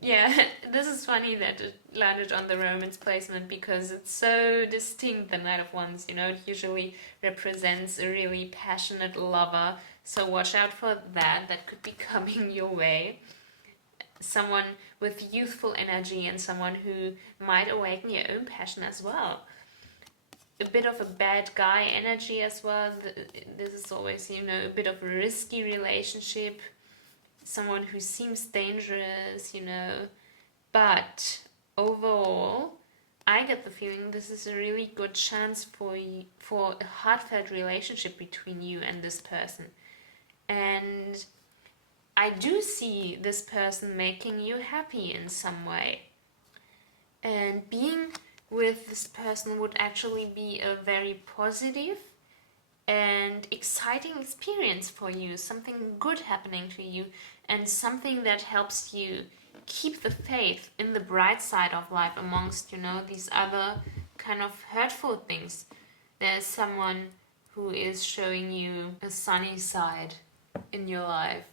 Yeah, this is funny that it landed on the romance placement because it's so distinct, the Knight of Wands. It usually represents a really passionate lover. So watch out for that. That could be coming your way. Someone with youthful energy and someone who might awaken your own passion as well. A bit of a bad guy energy as well. This is always, a bit of a risky relationship. Someone who seems dangerous, But overall, I get the feeling this is a really good chance for a heartfelt relationship between you and this person. And I do see this person making you happy in some way. And being with this person would actually be a very positive and exciting experience for you, something good happening to you, and something that helps you keep the faith in the bright side of life amongst, these other kind of hurtful things. There's someone who is showing you a sunny side in your life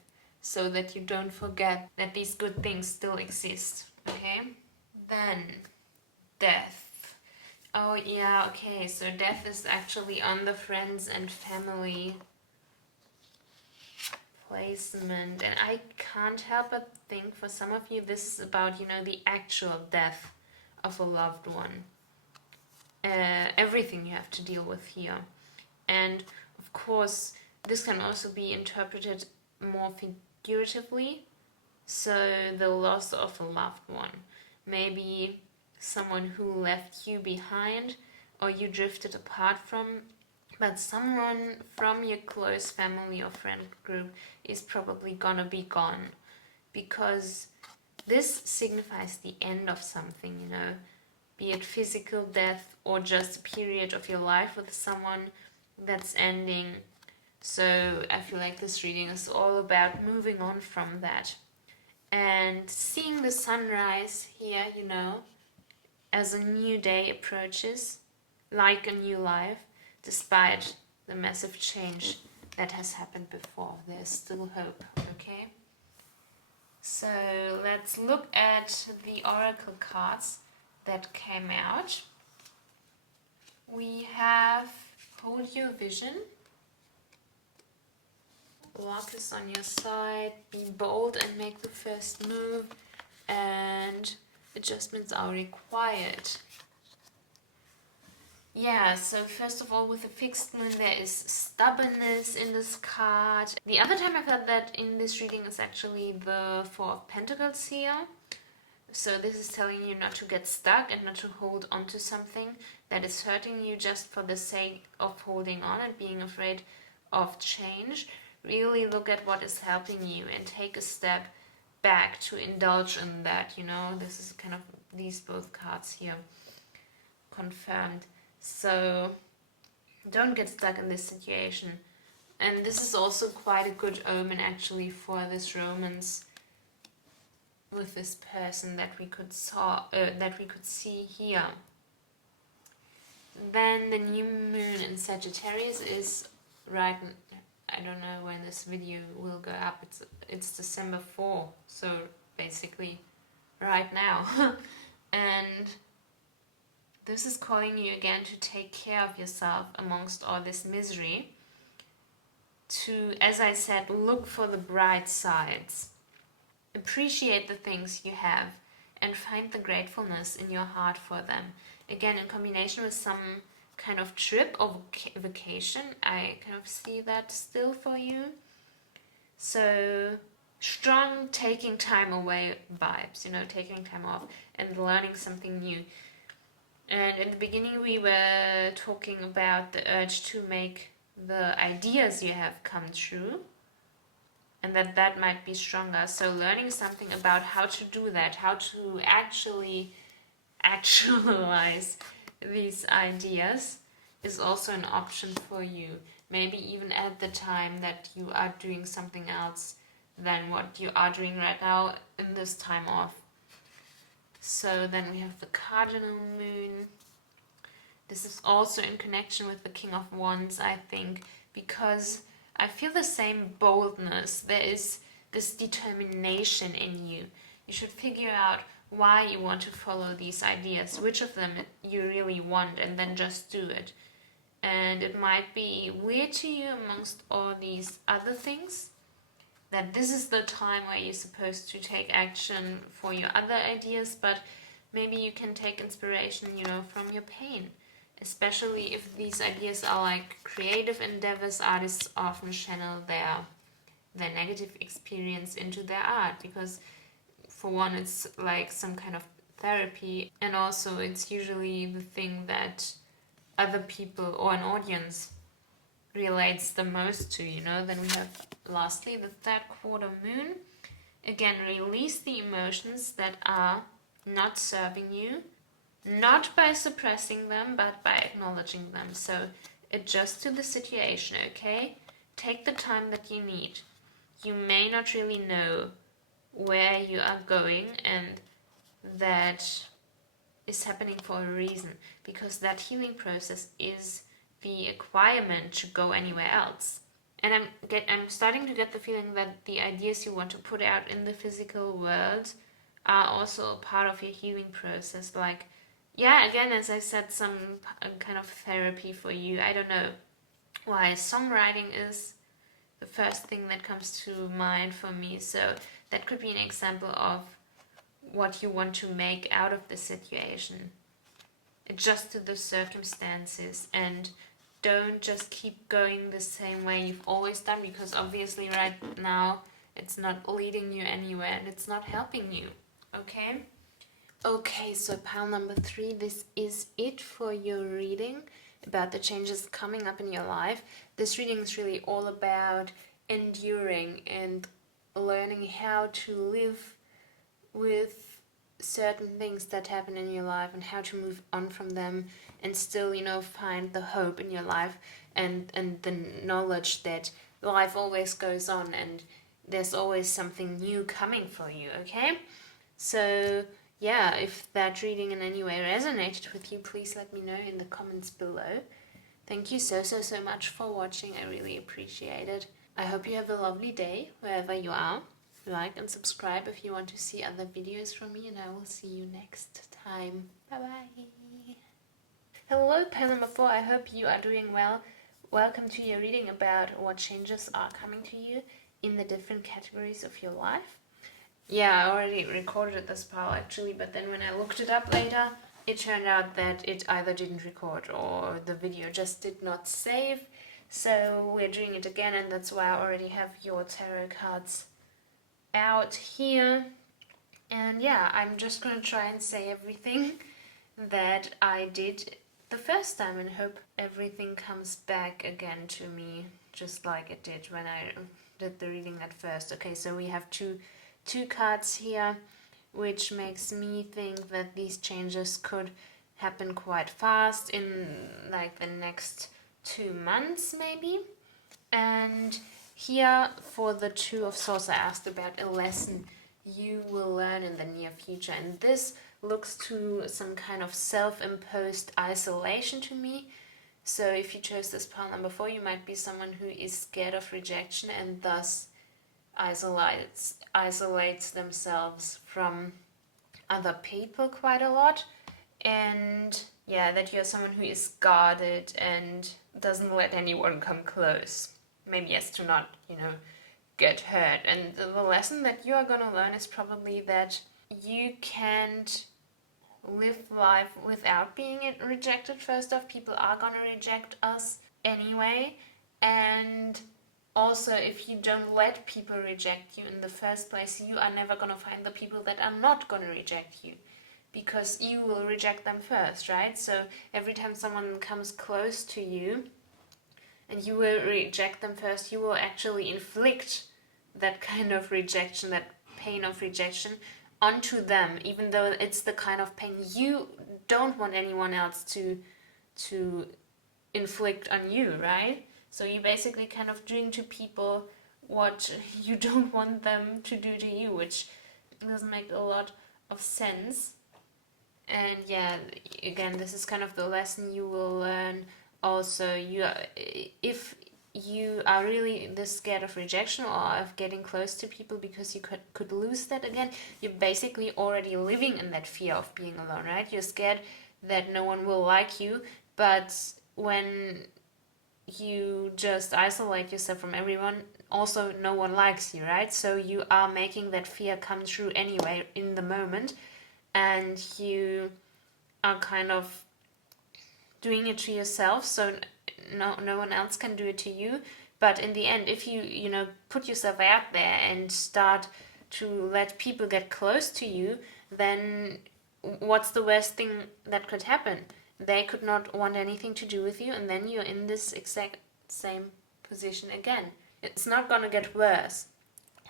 so that you don't forget that these good things still exist, okay? Then Death. Oh yeah, okay, so death is actually on the friends and family placement, and I can't help but think for some of you this is about, the actual death of a loved one. Everything you have to deal with here. And of course, this can also be interpreted more figuratively. So, the loss of a loved one. Maybe someone who left you behind or you drifted apart from, but someone from your close family or friend group is probably gonna be gone, because this signifies the end of something, be it physical death or just a period of your life with someone that's ending. So I feel like this reading is all about moving on from that and seeing the sunrise here, as a new day approaches, like a new life, despite the massive change that has happened before. There's still hope, okay? So let's look at the oracle cards that came out. We have Hold Your Vision, Luck is on your side, Be bold and make the first move, and adjustments are required. Yeah, so first of all, with the fixed moon, there is stubbornness in this card. The other time I've had that in this reading is actually the Four of Pentacles here. So this is telling you not to get stuck and not to hold on to something that is hurting you just for the sake of holding on and being afraid of change. Really look at what is helping you and take a step back to indulge in that, This is kind of these both cards here confirmed. So don't get stuck in this situation. And this is also quite a good omen actually for this romance with this person that we could see here. Then the new moon in Sagittarius is right. I don't know when this video will go up. It's December 4, so basically right now. And this is calling you again to take care of yourself amongst all this misery. To, as I said, look for the bright sides. Appreciate the things you have and find the gratefulness in your heart for them. Again, in combination with some kind of trip or vacation, I kind of see that still for you. So strong taking time away vibes, taking time off and learning something new. And in the beginning we were talking about the urge to make the ideas you have come true, and that might be stronger. So learning something about how to do that, how to actually actualize these ideas is also an option for you. Maybe even at the time that you are doing something else than what you are doing right now in this time off. So then we have the cardinal moon. This is also in connection with the King of Wands, I think, because I feel the same boldness. There is this determination in you. You should figure out why you want to follow these ideas, which of them you really want, and then just do it. And it might be weird to you amongst all these other things, that this is the time where you're supposed to take action for your other ideas, but maybe you can take inspiration, from your pain. Especially if these ideas are like creative endeavors, artists often channel their negative experience into their art, because for one, it's like some kind of therapy, and also it's usually the thing that other people or an audience relates the most to, Then we have lastly the third quarter moon. Again, release the emotions that are not serving you, not by suppressing them, but by acknowledging them. So adjust to the situation, okay? Take the time that you need. You may not really know where you are going, and that is happening for a reason, because that healing process is the acquirement to go anywhere else. And I'm starting to get the feeling that the ideas you want to put out in the physical world are also a part of your healing process. Like, yeah, again, as I said, some kind of therapy for you. I don't know why songwriting is the first thing that comes to mind for me. So that could be an example of what you want to make out of the situation. Adjust to the circumstances and don't just keep going the same way you've always done, because obviously right now it's not leading you anywhere and it's not helping you. Okay? Okay, so pile number 3, this is it for your reading about the changes coming up in your life. This reading is really all about enduring and learning how to live with certain things that happen in your life and how to move on from them and still, find the hope in your life and the knowledge that life always goes on and there's always something new coming for you, okay? So yeah, if that reading in any way resonated with you, please let me know in the comments below. Thank you so much for watching. I really appreciate it. I hope you have a lovely day wherever you are. Like and subscribe if you want to see other videos from me, and I will see you next time. Bye bye. Hello, pile number 4. I hope you are doing well. Welcome to your reading about what changes are coming to you in the different categories of your life. Yeah, I already recorded this pile actually, but then when I looked it up later, it turned out that it either didn't record or the video just did not save. So we're doing it again, and that's why I already have your tarot cards out here. And yeah, I'm just gonna try and say everything that I did the first time and hope everything comes back again to me just like it did when I did the reading at first. Okay, so we have two cards here, which makes me think that these changes could happen quite fast in like the next 2 months maybe. And here for the 2 of Swords, I asked about a lesson you will learn in the near future, and this looks to some kind of self-imposed isolation to me. So if you chose this pile number 4, you might be someone who is scared of rejection and thus isolates themselves from other people quite a lot. And yeah, that you're someone who is guarded and doesn't let anyone come close. Maybe as to not, get hurt. And the lesson that you are going to learn is probably that you can't live life without being rejected. First off, people are going to reject us anyway. And also, if you don't let people reject you in the first place, you are never going to find the people that are not going to reject you, because you will reject them first, right? So every time someone comes close to you and you will reject them first, you will actually inflict that kind of rejection, that pain of rejection onto them, even though it's the kind of pain you don't want anyone else to inflict on you, right? So you're basically kind of doing to people what you don't want them to do to you, which doesn't make a lot of sense. And yeah, again, this is kind of the lesson you will learn. Also, if you are really this scared of rejection or of getting close to people because you could lose that again, you're basically already living in that fear of being alone, right? You're scared that no one will like you, but when you just isolate yourself from everyone, also no one likes you, right? So you are making that fear come true anyway in the moment, and you are kind of doing it to yourself, so no one else can do it to you. But in the end, if you put yourself out there and start to let people get close to you, then what's the worst thing that could happen? They could not want anything to do with you, and then you're in this exact same position again. It's not gonna get worse,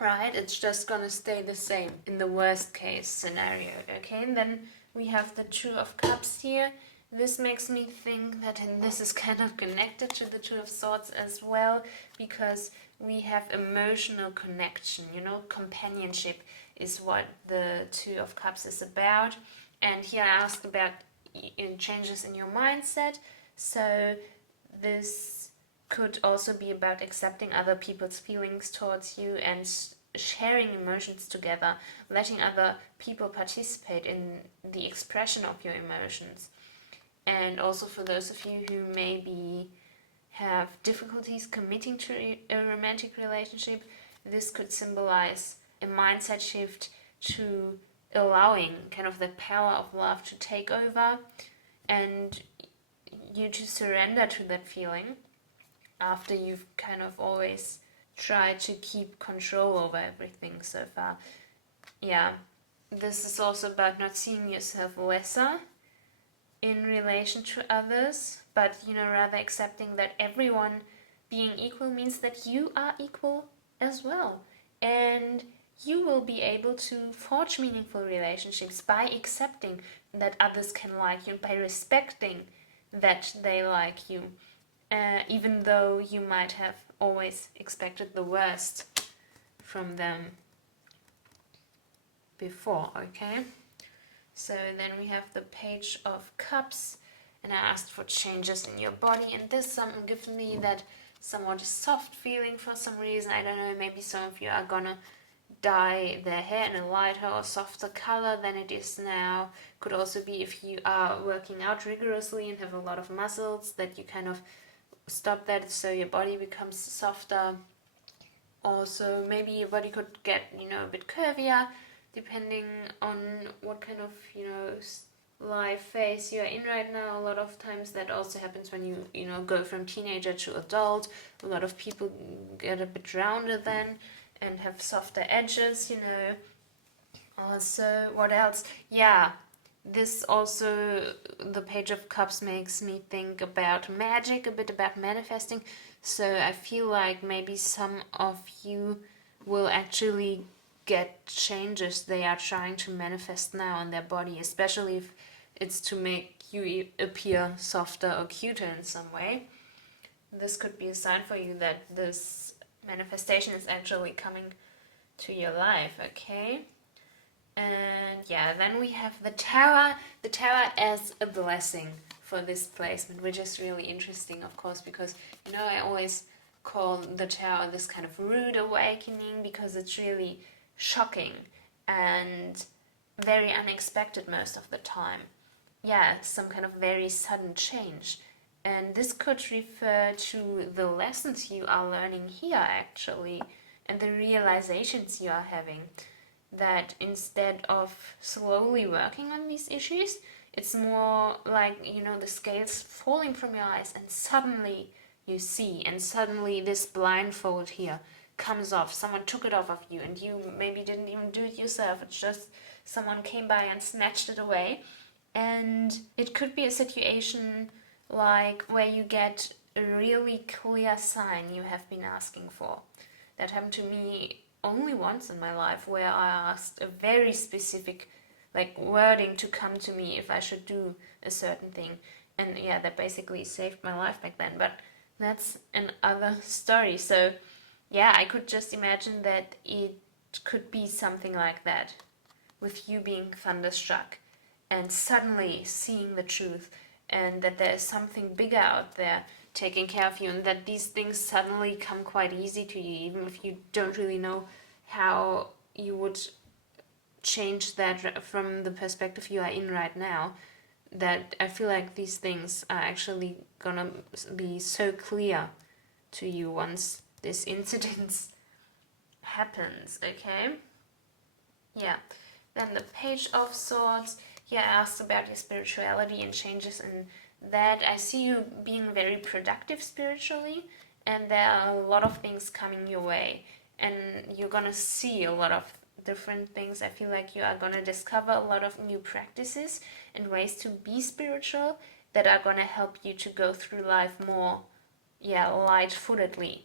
right? It's just gonna stay the same in the worst case scenario, okay? And then we have the 2 of Cups here. This makes me think that, and this is kind of connected to the 2 of Swords as well, because we have emotional connection, companionship is what the 2 of Cups is about. And here I asked about changes in your mindset, so this could also be about accepting other people's feelings towards you and sharing emotions together, letting other people participate in the expression of your emotions. And also for those of you who maybe have difficulties committing to a romantic relationship, this could symbolize a mindset shift to allowing kind of the power of love to take over and you to surrender to that feeling after you've kind of always tried to keep control over everything so far. Yeah, this is also about not seeing yourself lesser in relation to others, but rather accepting that everyone being equal means that you are equal as well, and you will be able to forge meaningful relationships by accepting that others can like you, by respecting that they like you, even though you might have always expected the worst from them before. Okay, so then we have the Page of Cups, and I asked for changes in your body, and this something gives me that somewhat soft feeling for some reason. I don't know, maybe some of you are gonna dye their hair in a lighter or softer color than it is now. Could also be if you are working out rigorously and have a lot of muscles, that you kind of stop that so your body becomes softer. Also, maybe your body could get a bit curvier depending on what kind of life phase you're in right now. A lot of times that also happens when you go from teenager to adult. A lot of people get a bit rounder then and have softer edges. Also, what else? Yeah, this also, the Page of Cups makes me think about magic, a bit about manifesting. So I feel like maybe some of you will actually get changes they are trying to manifest now in their body, especially if it's to make you appear softer or cuter in some way. This could be a sign for you that this manifestation is actually coming to your life, okay? And yeah, then we have the Tower as a blessing for this placement, which is really interesting, of course, because I always call the Tower this kind of rude awakening, because it's really shocking and very unexpected most of the time. Yeah, it's some kind of very sudden change. And this could refer to the lessons you are learning here, actually, and the realizations you are having. That instead of slowly working on these issues, it's more like, the scales falling from your eyes, and suddenly you see, and suddenly this blindfold here comes off. Someone took it off of you, and you maybe didn't even do it yourself. It's just someone came by and snatched it away. And it could be a situation like where you get a really clear sign you have been asking for. That happened to me only once in my life, where I asked a very specific wording to come to me if I should do a certain thing. And yeah, that basically saved my life back then. But that's another story. So yeah, I could just imagine that it could be something like that, with you being thunderstruck and suddenly seeing the truth, and that there is something bigger out there taking care of you, and that these things suddenly come quite easy to you, even if you don't really know how you would change that from the perspective you are in right now. That I feel like these things are actually gonna be so clear to you once this incident happens, okay? Yeah. Then the Page of Swords. Yeah, I asked about your spirituality and changes in that. I see you being very productive spiritually, and there are a lot of things coming your way, and you're gonna see a lot of different things. I feel like you are gonna discover a lot of new practices and ways to be spiritual that are gonna help you to go through life more, light-footedly.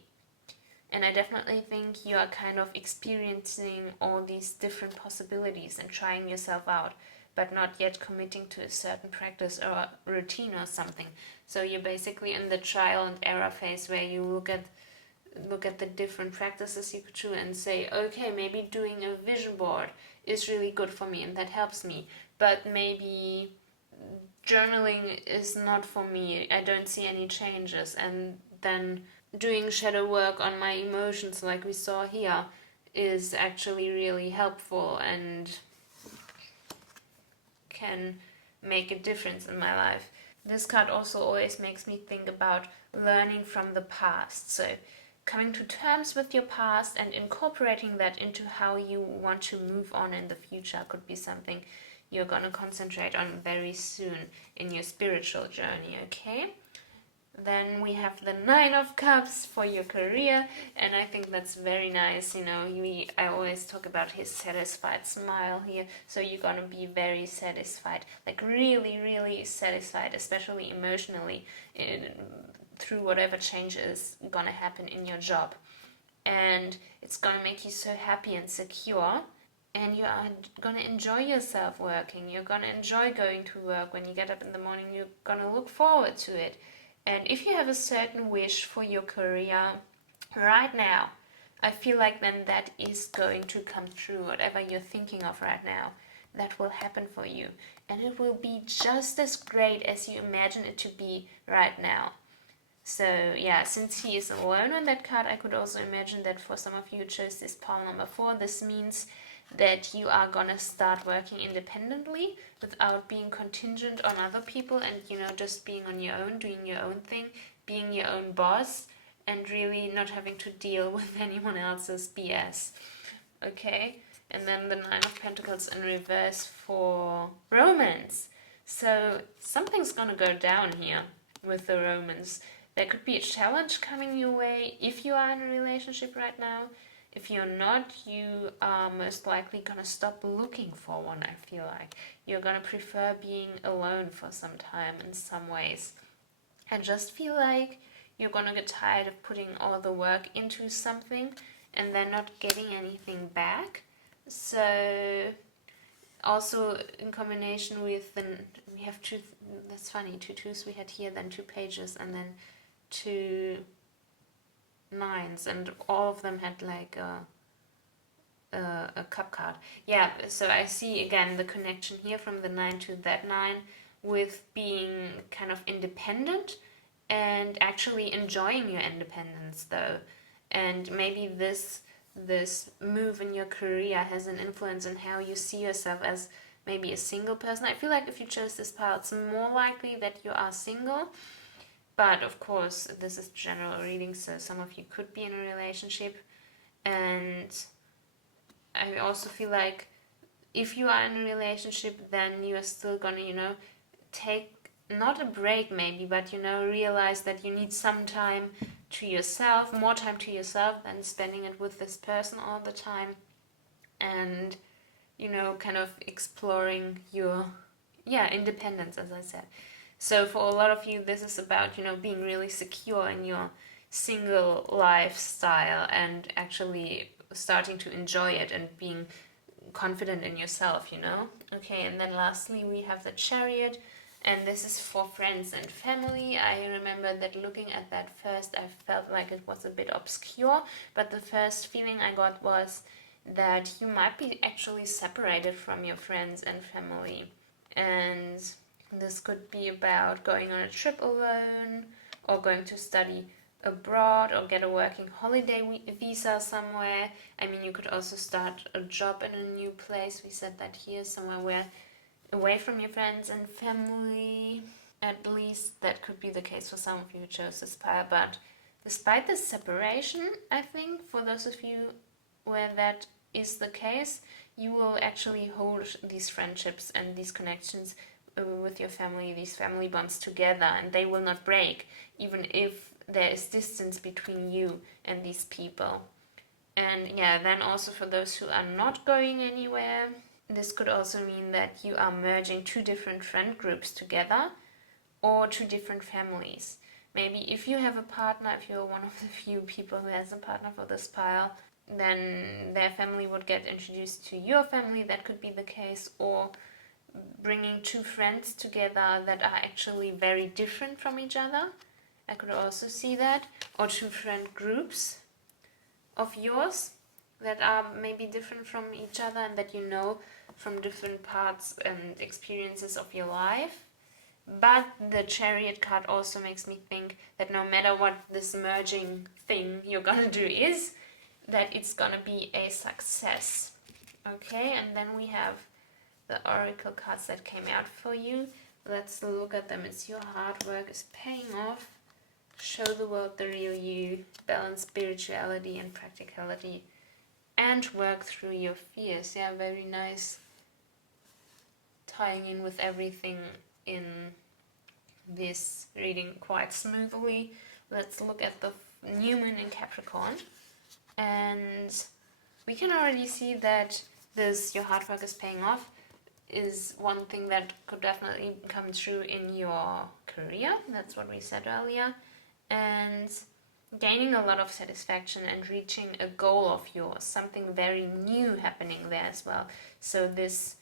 And I definitely think you are kind of experiencing all these different possibilities and trying yourself out, but not yet committing to a certain practice or a routine or something. So you're basically in the trial and error phase, where you look at the different practices you could do and say, okay, maybe doing a vision board is really good for me and that helps me, but maybe journaling is not for me, I don't see any changes. And then doing shadow work on my emotions, like we saw here, is actually really helpful and can make a difference in my life. This card also always makes me think about learning from the past. So coming to terms with your past and incorporating that into how you want to move on in the future could be something you're going to concentrate on very soon in your spiritual journey, okay? Then we have the Nine of Cups for your career, and I think that's very nice. You know, I always talk about his satisfied smile here, so you're gonna be very satisfied, like really, really satisfied, especially emotionally, through whatever change is gonna happen in your job. And it's gonna make you so happy and secure, and you are gonna enjoy yourself working. You're gonna enjoy going to work. When you get up in the morning, you're gonna look forward to it. And if you have a certain wish for your career right now, I feel like then that is going to come true. Whatever you're thinking of right now, that will happen for you. And it will be just as great as you imagine it to be right now. So yeah, since he is alone on that card, I could also imagine that for some of you who chose this pile number 4, this means that you are gonna start working independently without being contingent on other people, and you know, just being on your own, doing your own thing, being your own boss, and really not having to deal with anyone else's BS. Okay, and then the Nine of Pentacles in reverse for romance. So something's gonna go down here with the romance. There could be a challenge coming your way if you are in a relationship right now. If you're not, you are most likely gonna stop looking for one, I feel like. You're gonna prefer being alone for some time in some ways. I just feel like you're gonna get tired of putting all the work into something and then not getting anything back. So also in combination with we have two, that's funny, 2 twos we had here, then 2 pages, and then 2 nines, and all of them had like a cup card. Yeah, so I see again the connection here from the 9 to that 9 with being kind of independent and actually enjoying your independence though. And maybe this move in your career has an influence on how you see yourself as maybe a single person. I feel like if you chose this pile, it's more likely that you are single. But of course, this is general reading, so some of you could be in a relationship. And I also feel like if you are in a relationship, then you are still gonna, you know, take not a break maybe, but, you know, realize that you need some time to yourself, more time to yourself than spending it with this person all the time. And, you know, kind of exploring your, independence, as I said. So for a lot of you, this is about, you know, being really secure in your single lifestyle and actually starting to enjoy it and being confident in yourself, you know. Okay, and then lastly we have the Chariot, and this is for friends and family. I remember that looking at that first, I felt like it was a bit obscure, but the first feeling I got was that you might be actually separated from your friends and family. And this could be about going on a trip alone, or going to study abroad, or get a working holiday visa somewhere. I mean, you could also start a job in a new place. We said that here, somewhere where away from your friends and family. At least that could be the case for some of you who chose this pile. But despite this separation, I think for those of you where that is the case, you will actually hold these friendships and these connections with your family, these family bonds together, and they will not break, even if there is distance between you and these people. And yeah, then also for those who are not going anywhere, this could also mean that you are merging 2 different friend groups together, or 2 different families. Maybe if you have a partner, if you're one of the few people who has a partner for this pile, then their family would get introduced to your family. That could be the case. Or bringing 2 friends together that are actually very different from each other. I could also see that. Or 2 friend groups of yours that are maybe different from each other and that you know from different parts and experiences of your life. But the Chariot card also makes me think that no matter what this merging thing you're gonna do is, that it's gonna be a success. Okay, and then we have the oracle cards that came out for you. Let's look at them. It's your hard work is paying off. Show the world the real you. Balance spirituality and practicality. And work through your fears. Yeah, very nice. Tying in with everything in this reading quite smoothly. Let's look at the new moon in Capricorn. And we can already see that this your hard work is paying off is one thing that could definitely come true in your career. That's what we said earlier. And gaining a lot of satisfaction and reaching a goal of yours, something very new happening there as well. So this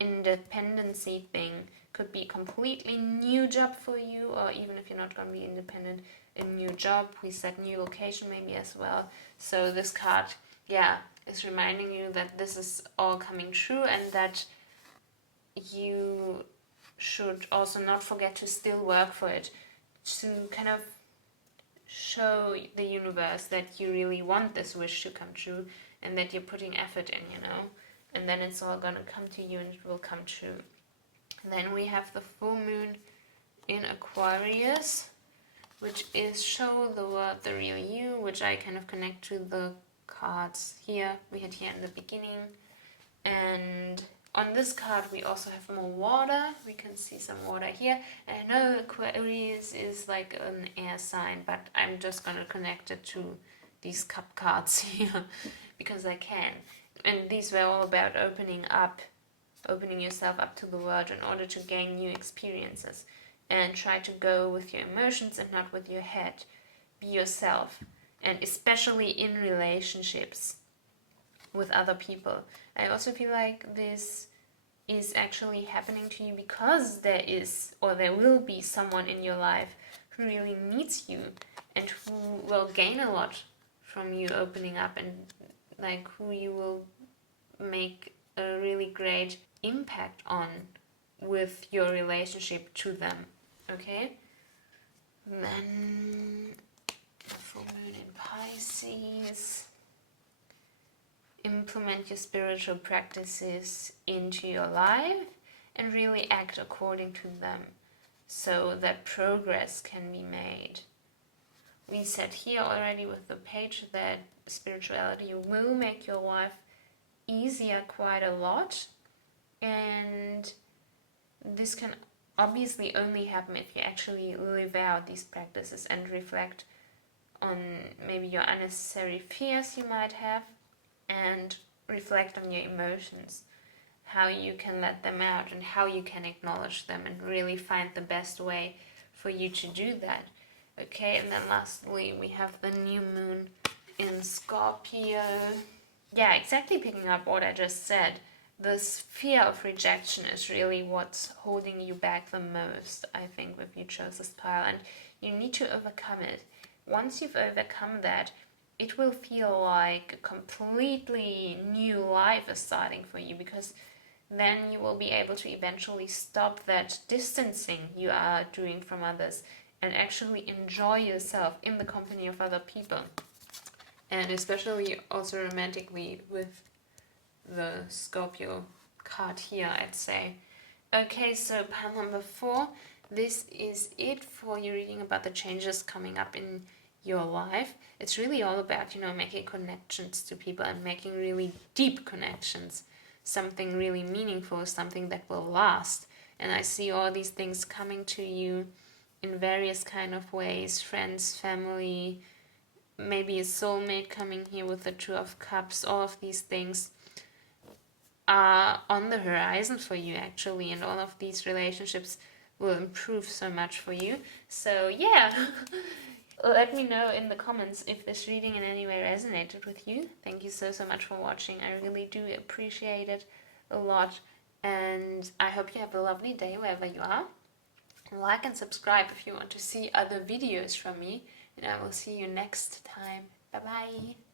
independency thing could be a completely new job for you, or even if you're not going to be independent, a new job. We said new location maybe as well. So this card, yeah, is reminding you that this is all coming true, and that you should also not forget to still work for it, to kind of show the universe that you really want this wish to come true and that you're putting effort in, you know, and then it's all gonna come to you and it will come true. And then we have the full moon in Aquarius, which is show the world the real you, which I kind of connect to the cards here we had here in the beginning. And on this card we also have more water. We can see some water here. And I know Aquarius is like an air sign, but I'm just going to connect it to these cup cards here because I can. And these were all about opening yourself up to the world in order to gain new experiences. And try to go with your emotions and not with your head. Be yourself. And especially in relationships with other people. I also feel like this is actually happening to you because there is, or there will be, someone in your life who really needs you and who will gain a lot from you opening up, and like who you will make a really great impact on with your relationship to them. Okay? And then the full moon in Pisces. Implement your spiritual practices into your life and really act according to them so that progress can be made. We said here already with the page that spirituality will make your life easier quite a lot, and this can obviously only happen if you actually live out these practices and reflect on maybe your unnecessary fears you might have, and reflect on your emotions, how you can let them out and how you can acknowledge them and really find the best way for you to do that. Okay, and then lastly we have the new moon in Scorpio. Yeah, exactly picking up what I just said. This fear of rejection is really what's holding you back the most, I think, if you chose this pile, and you need to overcome it. Once you've overcome that, it will feel like a completely new life is starting for you, because then you will be able to eventually stop that distancing you are doing from others and actually enjoy yourself in the company of other people. And especially also romantically with the Scorpio card here, I'd say. Okay, so pile number 4. This is it for your reading about the changes coming up in your life. It's really all about, making connections to people and making really deep connections. Something really meaningful, something that will last. And I see all these things coming to you in various kind of ways. Friends, family, maybe a soulmate coming here with the 2 of Cups. All of these things are on the horizon for you, actually. And all of these relationships will improve so much for you. So, yeah. Let me know in the comments if this reading in any way resonated with you. Thank you so much for watching. I really do appreciate it a lot. And I hope you have a lovely day wherever you are. Like and subscribe if you want to see other videos from me. And I will see you next time. Bye bye.